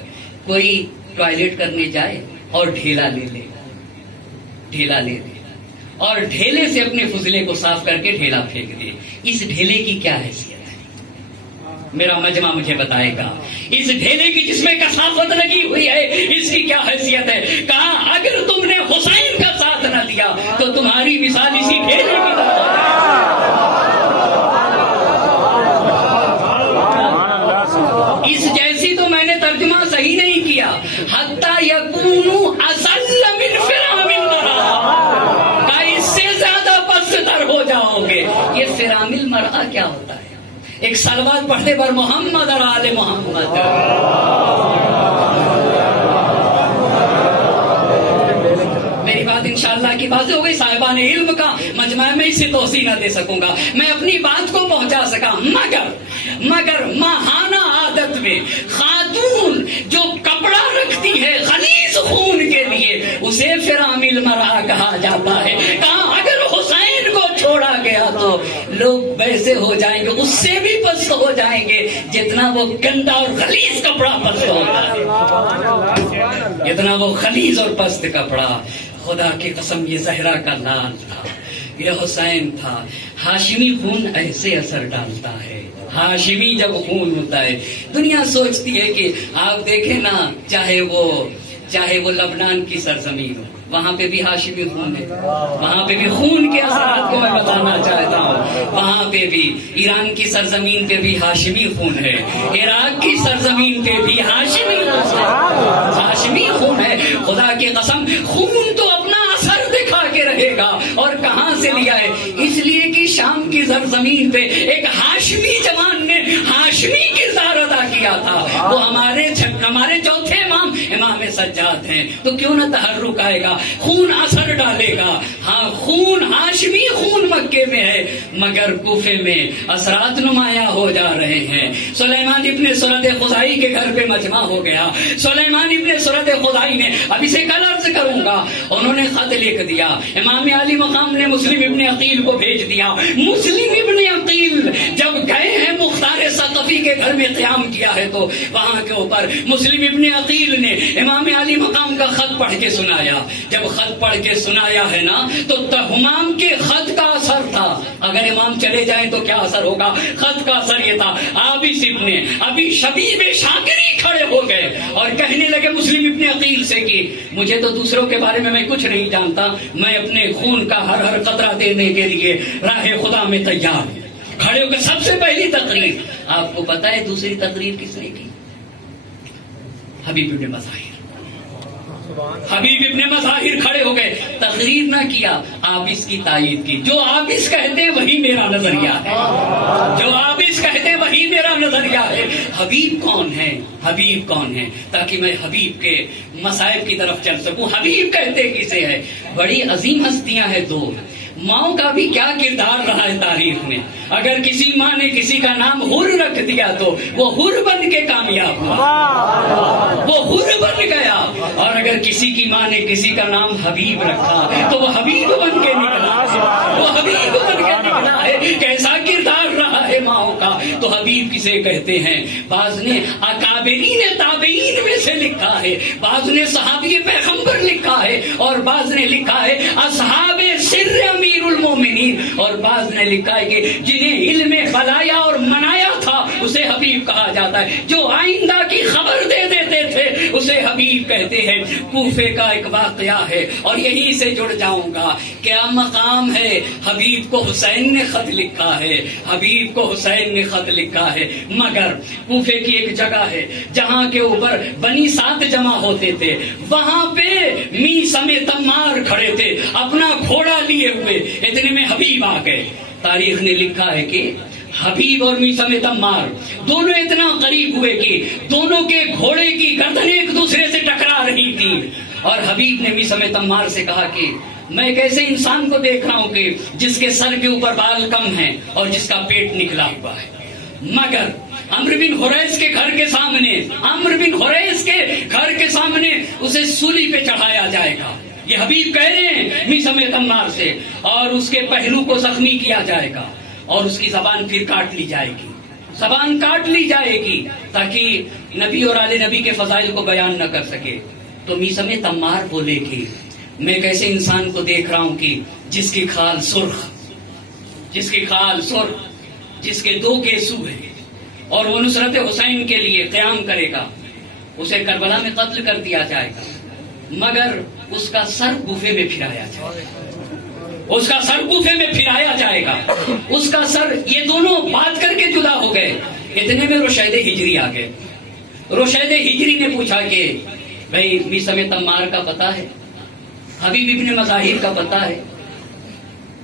کوئی ٹوائلٹ کرنے جائے اور ڈھیلا لے لے اور ڈھیلے سے اپنے فضلے کو صاف کر کے ڈھیلا پھینک دے. اس ڈھیلے کی کیا حیثیت ہے؟ میرا مجمع مجھے بتائے گا. اس ڈھیلے کی جس میں کثافت لگی ہوئی ہے اس کی کیا حیثیت ہے؟ کہا اگر تم نے حسین کا ساتھ نہ دیا تو تمہاری مثال اسی ڈھیلے کی طرح. اس جیسی تو میں نے ترجمہ صحیح نہیں کیا. حتی یکونوا اذل من فرام المرأہ، کا اس سے زیادہ پست تر ہو جاؤ گے. یہ فرام المرأہ کیا ہوتا ہے؟ ایک صلوات پڑھتے پر محمد اور آل محمد. میری بات انشاءاللہ کی واضح ہو گئی. صاحبان علم کا مجمع میں اسے توسیع نہ دے سکوں گا، میں اپنی بات کو پہنچا سکا. مگر ماہانہ عادت میں خاتون جو کپڑا رکھتی ہے خلیص خون کے لیے اسے فرام المرأہ کہا جاتا ہے. کہاں اگر حسین کو چھوڑا گیا تو لوگ ویسے ہو جائیں گے، اس سے بھی پست ہو جائیں گے جتنا وہ گندا اور خلیص کپڑا پست ہوتا ہے، جتنا وہ خلیص اور پست کپڑا. خدا کی قسم یہ زہرا کا لال تھا، یہ حسین تھا. ہاشمی خون ایسے اثر ڈالتا ہے. ہاشمی جب خون ہوتا ہے دنیا سوچتی ہے کہ آپ دیکھیں نا، چاہے وہ لبنان کی سرزمین ہو، وہاں پہ بھی ہاشمی خون ہے، وہاں پہ بھی خون کے اثرات کو میں بتانا چاہتا ہوں. وہاں پہ بھی ایران کی سرزمین پہ بھی ہاشمی خون ہے، عراق کی سرزمین پہ بھی ہاشمی خون ہے. خدا کی قسم خون تو اپنا اثر دکھا کے رہے گا. اور کہاں سے لیا ہے؟ اس لیے کہ شام کی سرزمین پہ ایک ہاشمی جوان نے ہاشمی کردار ادا کیا تھا. وہ ہمارے چوتھے امام سجاد ہیں، تو کیوں نہ تحرک آئے گا، خون اثر ڈالے گا. ہاں خون ہاشمی خون مکے میں ہے، مگر کوفے میں اثرات نمایاں ہو جا رہے ہیں. سلیمان ابن سرد خدائی کے گھر پہ مجمع ہو گیا. سلیمان ابن سرد خدائی نے، اب اسے کل عرض کروں گا، انہوں نے خط لکھ دیا. امام علی مقام نے مسلم ابن عقیل کو بھیج دیا. مسلم ابن عقیل جب گئے ہیں مختار ثقفی کے گھر میں قیام کیا ہے تو وہاں کے اوپر مسلم ابن عقیل نے امام علی مقام کا خط پڑھ کے سنایا. جب خط پڑھ کے سنایا ہے نا تو ہمام کے خط کا اثر تھا. اگر امام چلے جائیں تو کیا اثر ہوگا؟ خط کا اثر یہ تھا. عابس ابن ابھی شبیب شاکری کھڑے ہو گئے اور کہنے لگے مسلم ابن عقیل سے کہ مجھے تو دوسروں کے بارے میں کچھ نہیں جانتا, میں اپنے خون کا ہر قطرہ دینے کے لیے راہ خدا میں تیار ہوں. کھڑے ہو کے سب سے پہلی تقریر, آپ کو پتا ہے دوسری تقریر کس نے کی؟ حبیب ابن مظاہر. حبیب ابن مظاہر کھڑے ہو گئے, تقریر نہ کیا, عابس کی تائید کی. جو عابس کہتے ہیں وہی میرا نظریہ ہے, جو عابس کہتے ہیں وہی میرا نظریہ ہے. حبیب کون ہے؟ حبیب کون ہے؟ تاکہ میں حبیب کے مصائب کی طرف چل سکوں. حبیب کہتے کسے ہے؟ بڑی عظیم ہستیاں ہیں دو. ماؤں کا بھی کیا کردار رہا ہے تاریخ میں. اگر کسی ماں نے کسی کا نام حر رکھ دیا تو وہ حر بن کے کامیاب ہوا, وہ حر بن گیا. اور اگر کسی کی ماں نے کسی کا نام حبیب رکھا تو وہ حبیب بن کے نکلا, وہ حبیب بن کے نکلا ہے. کیسا کردار رہا ہے ماؤں کا. تو حبیب کسے کہتے ہیں؟ بعض نے اکابرین تابعین میں سے لکھا ہے, بعض نے صحابی پیغمبر لکھا ہے, اور بعض نے لکھا ہے اصحاب سر امیر المومنین, اور بعض نے لکھا ہے کہ جنہیں علم بلایا اور منایا تھا اسے حبیب کہا جاتا ہے. جو آئندہ کی خبر دے دیتے تھے اسے حبیب کہتے ہیں. کوفے کا ایک واقعہ ہے اور یہیں سے جڑ جاؤں گا. کیا مقام ہے؟ حبیب کو حسین نے خط لکھا ہے, حبیب کو حسین نے خط لکھا ہے. مگر کوفے کی ایک جگہ ہے جہاں کے اوپر بنی سات جمع ہوتے تھے, وہاں پہ میثم تمار کھڑے تھے اپنا گھوڑا لیے ہوئے. اتنے میں حبیب آ گئے. تاریخ نے لکھا ہے کہ حبیب اور میثم تمار دونوں اتنا قریب ہوئے کہ دونوں کے گھوڑے کی گردنیں ایک دوسرے سے ٹکرا رہی تھی. اور حبیب نے میثم تمار سے کہا کہ میں ایک ایسے انسان کو دیکھ رہا ہوں کہ جس کے سر کے اوپر بال کم ہیں اور جس کا پیٹ نکلا ہوا ہے, مگر عمرو بن حریث کے گھر کے سامنے, عمرو بن حریث کے گھر کے سامنے اسے سولی پہ چڑھایا جائے گا. یہ حبیب کہہ رہے ہیں میثم تمار سے, اور اس کے پہلو کو زخمی کیا جائے گا اور اس کی زبان پھر کاٹ لی جائے گی, زبان کاٹ لی جائے گی تاکہ نبی اور آل نبی کے فضائل کو بیان نہ کر سکے. تو میثم تمار بولے کہ میں ایک ایسے انسان کو دیکھ رہا ہوں کہ جس کی کھال سرخ, جس کی کھال سرخ, جس کے دو گیسو ہیں, اور وہ نصرت حسین کے لیے قیام کرے گا. اسے کربلا میں قتل کر دیا جائے گا, مگر اس کا سر کوفے میں پھرایا جائے گا, اس کا سر کوفے میں پھرایا جائے گا, اس کا سر. یہ دونوں بات کر کے جدا ہو گئے. اتنے میں رشید ہجری آ گئے. رشید ہجری نے پوچھا کہ بھائی میثم تمار کا پتہ ہے, حبیب ابن مظاہر کا پتہ ہے؟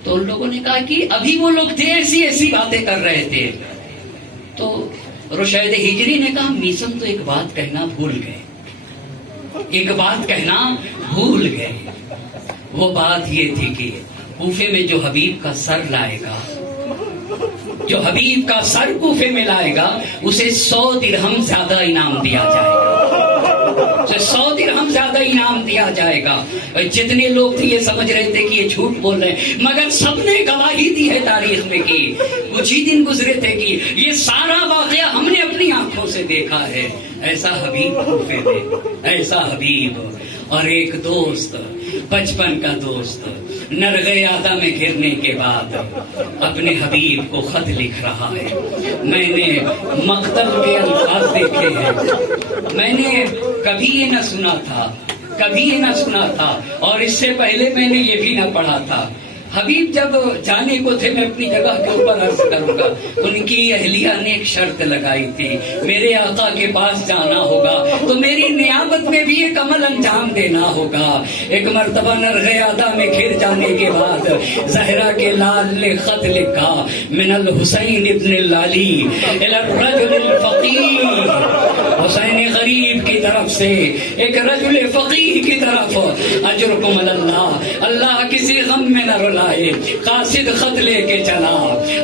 تو ان لوگوں نے کہا کہ ابھی وہ لوگ تھے ایسی ایسی باتیں کر رہے تھے. تو رشید ہجری نے کہا میثم تو ایک بات کہنا بھول گئے, ایک بات کہنا بھول گئے. وہ بات یہ تھی کہ کوفے میں جو حبیب کا سر لائے گا, جو حبیب کا سر کوفے میں لائے گا اسے 100 درہم زیادہ انعام دیا جائے گا, اسے 100 درہم زیادہ انعام دیا جائے گا. جتنے لوگ تھے یہ سمجھ رہے تھے کہ یہ جھوٹ بول رہے ہیں, مگر سب نے گواہی دی ہے تاریخ میں کہ کچھ ہی دن گزرے تھے کہ یہ سارا واقعہ ہم نے اپنی آنکھوں سے دیکھا ہے. ایسا حبیب کوفے میں, ایسا حبیب. اور ایک دوست, بچپن کا دوست, نرغے آدھا میں گرنے کے بعد اپنے حبیب کو خط لکھ رہا ہے. میں نے مقتل کے الفاظ دیکھے ہیں, میں نے کبھی یہ نہ سنا تھا, کبھی یہ نہ سنا تھا, اور اس سے پہلے میں نے یہ بھی نہ پڑھا تھا. حبیب جب جانے کو تھے, میں اپنی جگہ کے اوپر عرض کروں گا, ان کی اہلیہ نے ایک شرط لگائی تھی, میرے آقا کے پاس جانا ہوگا تو میری نیابت میں بھی ایک عمل انجام دینا ہوگا. ایک مرتبہ نرغے آدھا میں گھر جانے کے بعد زہرا کے لال نے خط لکھا, من الحسین ابن العلی الی الرجل الفقیر, حسین غریب کی طرف سے ایک رجل فقیر کی طرف, اجرکم اللہ, اللہ کسی غم میں نہ رلا. قاصد خط لے کے چلا,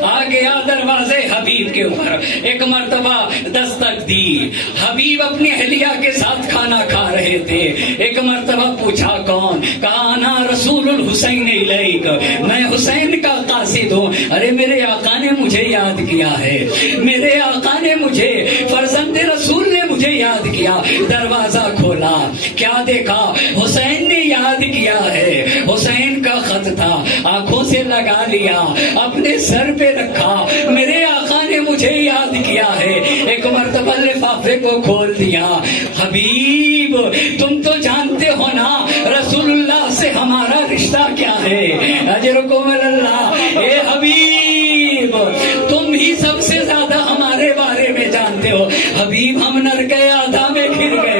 آ گیا دروازے حبیب کے اوپر, ایک مرتبہ دستک دی. حبیب اپنی اہلیہ کے ساتھ کھانا کھا رہے تھے. ایک مرتبہ پوچھا کون؟ کہا انا رسول الحسین الیک, میں حسین کا قاصد ہوں. ارے میرے آقا نے مجھے یاد کیا ہے, میرے آقا نے مجھے مجھے فرزند رسول نے مجھے یاد کیا، دروازہ کھولا، کیا دیکھا؟ حسین نے یاد کیا ہے، حسین کا خط تھا، آنکھوں سے لگا لیا، اپنے سر پہ رکھا، میرے آقا نے مجھے یاد کیا ہے، ایک مرتبہ لفافے کو کھول دیا۔ حبیب تم تو جانتے ہو نا رسول اللہ سے ہمارا رشتہ کیا ہے، اجرکم اللہ، اے حبیب تم ہی سب سے زیادہ ہمارے بارے میں جانتے ہو۔ حبیب ہم نرکے آدھا میں گر گئے،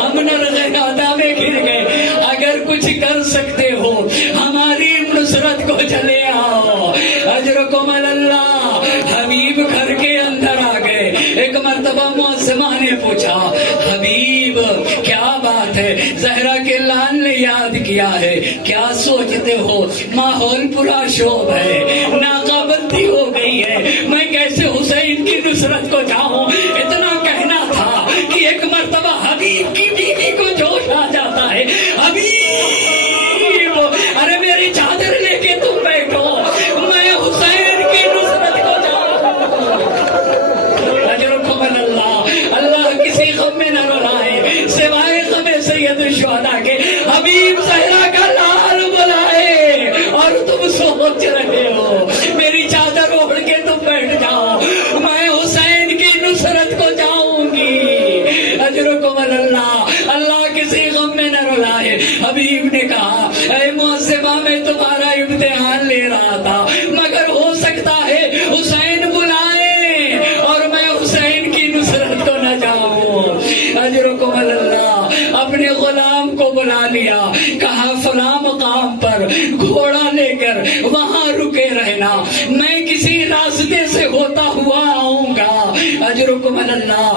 ہم نرکے آدھا میں گر گئے، اگر کچھ کر سکتے ہو ہماری نصرت کو چلے آؤ، اجرکم اللہ۔ حبیب گھر کے اندر آ گئے، ایک مرتبہ معصمہ نے پوچھا حبیب کیا بات ہے، زہرا کے لال نے یاد کیا ہے، کیا سوچتے ہو؟ ماحول پورا شوب ہے، ناقابندی ہو گئی ہے، میں کیسے حسین کی نصرت کو جاؤں؟ اتنا کہنا تھا کہ ایک مرتبہ حبیب کی بیوی کو جوش آ جاتا ہے، حبیب ارے میری چادر لے کے تم بیٹھو، میں حسین کی نصرت کو جاؤں۔ اجرکم اللہ، اللہ کسی غم میں نہ رلائے سوائے غم سید الشہداء کے، حبیب زہرا کا لال بلائے اور تم سوچ رہے ہو میری چادر اوڑھ کے تم بیٹھ جاؤ، میں حسین کی نصرت کو جاؤں گی۔ اجرکم اللہ، اللہ کسی غم میں نہ رلائے۔ حبیب نے کہا اے معصمہ میں تمہارا امتحان لے رہا تھا، مگر ہو سکتا ہے حسین بلائے اور میں حسین کی نصرت کو نہ جاؤں۔ اجرکم اللہ، اپنے غلام کو بلا لیا، کہا فلاں مقام پر گھوڑا لے کر وہاں رکے رہنا، میں کسی راستے سے ہوتا ہوا آؤں گا۔ اجرکم اللہ،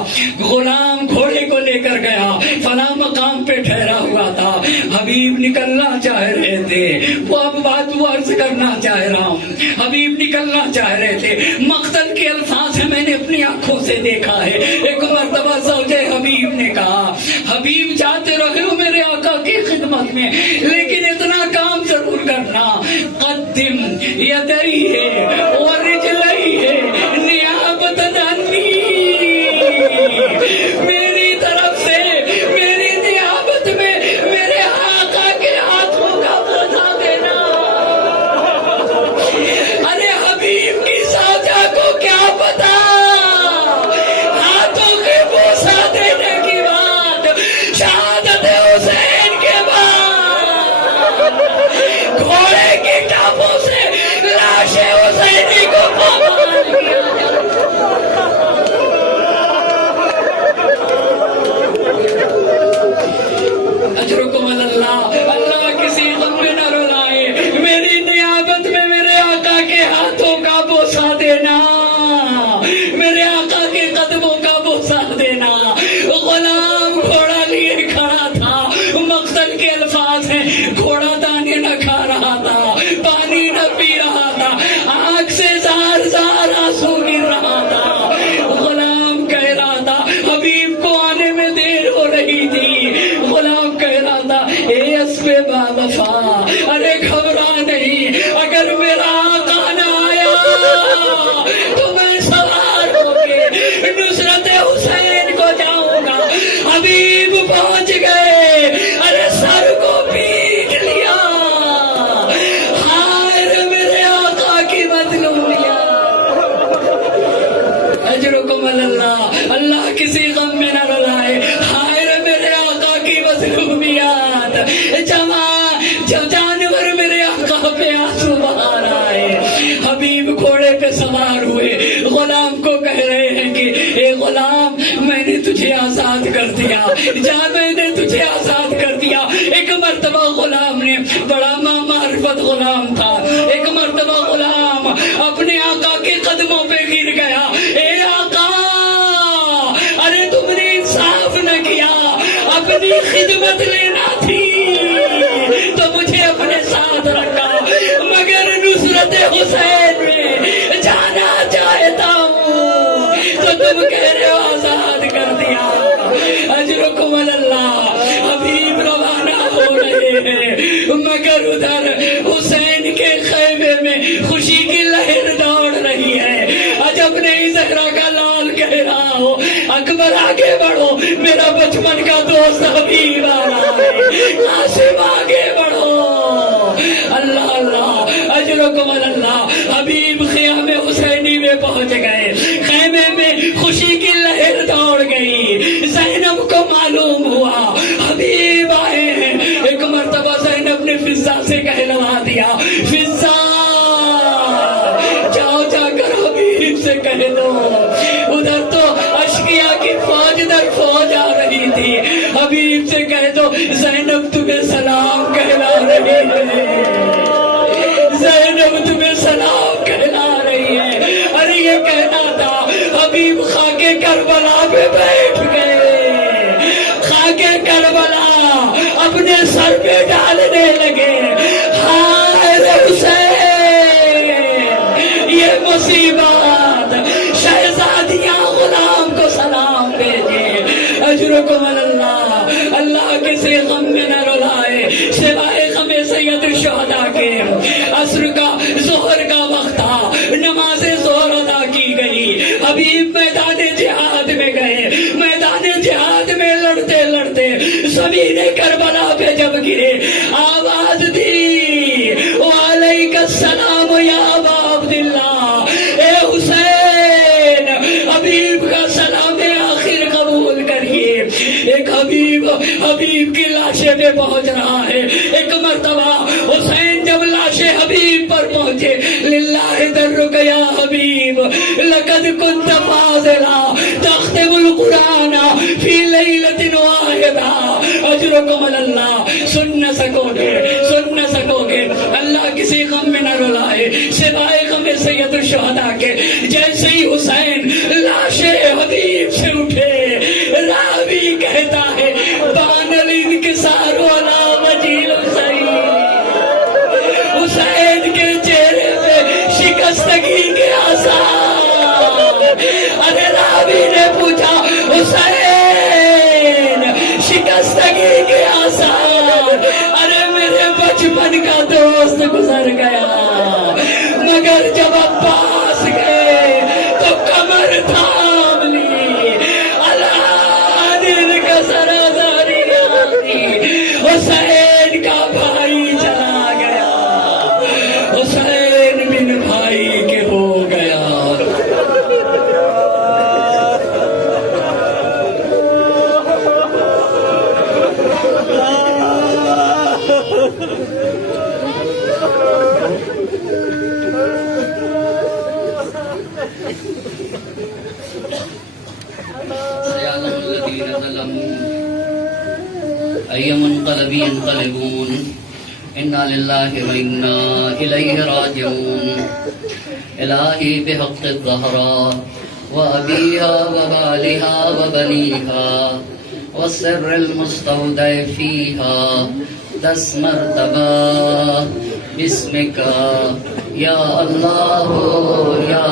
غلام گھوڑے کو لے کر گیا، فلاں مقام پہ ٹھہرا ہوا تھا، حبیب نکلنا چاہ رہے تھے، وہ اب بات عرض کرنا چاہ رہا ہوں، حبیب نکلنا چاہ رہے تھے، مقتل کے الفاظ ہیں میں نے اپنی آنکھوں سے دیکھا ہے۔ ایک مرتبہ زوجہ حبیب نے کہا حبیب جاتے رہے ہو میرے آقا کی خدمت میں، لیکن اتنا کام ضرور کرنا، قدم یدیہ ورجلیہ نیابۃ عنی، میری طرف سے میری نیابت میں میرے آقا کے ہاتھوں کا بوسہ دینا۔ ارے حبیب کی زوجہ کو کیا پتا ہاتھوں کے بوسہ دینے کی بات شہادت حسین کے بعد گھوڑے کی ٹاپوں سے لاش حسینی کو پامال کیا۔ اجرکم اللہ، اللہ کسی غم میں نہ رلائے، میری نیابت میں میرے آقا کے ہاتھوں کا بوسہ دینا، میرے آقا کے قدموں کا بوسہ دینا۔ غلام گھوڑا لیے کھڑا تھا، مقتل کے الفاظ ہیں، گھوڑا دانے نہ کھا رہا تھا، پانی نہ پی رہا تھا، آنکھ سے زار زار آنسو گر رہا تھا۔ غلام کہہ رہا تھا حبیب کو آنے میں دیر ہو رہی تھی، غلام کہہ رہا تھا اے اسبِ باوفا، ارے گھبرا نہیں، اگر میرا آقا نہ آیا تو میں سوار ہو کے نصرت حسین کو جاؤں گا۔ حبیب پہنچ گئے، ارے سر کو پیٹ لیا، ہائے رے میرے آقا کی مظلومیت۔ اجرکم اللہ، اللہ کسی غم میں نہ رلائے، ہائے رے میرے آقا کی مظلومیت، جانور میرے آقا پہ آنسو بہا رہا ہے۔ حبیب گھوڑے پہ سوار ہوئے، غلام کو کہہ رہے ہیں کہ اے غلام میں نے تجھے آزاد کر دیا، جا میں نے تجھے آزاد کر دیا۔ ایک مرتبہ غلام نے، بڑا معرفت غلام تھا، ایک مرتبہ غلام اپنے آقا کے قدموں پہ گر گیا، اے آقا ارے تم نے انصاف نہ کیا، اپنی خدمت لینا تھی تو مجھے اپنے ساتھ رکھا، مگر نصرت حسین میں جانا چاہتا ہوں تو تم کہہ رہے ہو آزاد کر دیا۔ اجرکم اللہ، حبیب روانہ ہو رہے ہیں، مگر ادھر حسین کے خیمے میں خوشی کی لہر دوڑ رہی ہے۔ عجب نہیں زہرا کا لال کہہ رہا اکبر آگے بڑھو، میرا بچپن کا دوست حبیب آ رہا ہے، قاسم آگے بڑھو، اللہ اللہ اجرکم اللہ۔ حبیب خیام حسینی میں پہنچ گئے، خیمے میں خوشی کی لہر دوڑ گئی، زینب کو معلوم ہوا حبیب آئے ہیں۔ ایک مرتبہ زینب نے فضا سے کہلوا دیا، فضا جاؤ جا کر حبیب سے کہہ دو۔ ادھر تو اشقیاء کی فوج در فوج آ رہی تھی، حبیب سے کہہ دو زینب تمہیں سلام کہلا رہی ہے، زینب تمہیں سلام کہلا رہی ہے۔ ارے یہ کہنا تھا، حبیب خاکے کربلا پہ بیٹھ گئے، خاکے کربلا اپنے سر پہ ڈالنے لگے، ہائے رے حسین یہ مصیبت، شہزادیاں غلام کو سلام بھیجے، اجرکم اللہ۔ اللہ کسی غم میں نہ رلائے سوائے غم سید الشہداء کے۔ عصر کا ظہر کا وقت تھا، نماز ظہر ادا کی گئی، حبیب میدان جہاد میں گئے، میدان جہاد میں لڑتے لڑتے زمین کربلا پہ جب گرے، آواز دی وعلیک السلام یا ابا عبداللہ، اے حسین حبیب کا سلام آخر قبول کریے۔ ایک حبیب کی لاشیں پہ پہنچ رہا ہے، ایک مرتبہ حسین جب لاشیں حبیب پر پہنچے، للہ درک یا حبیب لقد كنت فاضلا تختم القرآن فی لیلۃ واحدہ، اجرکم اللہ۔ سن نہ سکو گے اللہ کسی غم میں نہ رلائے سوائے غم سید الشہداء کے۔ جیسے ہی حسین لاش حبیب سے اٹھے، راوی کہتا ہے بان الانکسار علی وجہ الحسین، حسین کے چہرے پہ شکستگی کے آثار۔ ارے راوی نے پوچھا حسین شکستگی کے آثار، ارے میرے بچپن کا دوست گزر گیا، مگر جب عباس گئے تو کمر تھام لی، اللہ دل کا سرازاری آتی، حسین کا بھائی چلا گیا، حسین بن بھائی کے ہو گیا۔ سيعلم الذين ظلموا أي منقلب ينقلبون، إنا لله وإنا إليه راجعون۔ إلهي بحق الزهراء وأبيها وبالها وبنيها والسر المستودع فيها 10 مرتبہ بسمك يا الله يا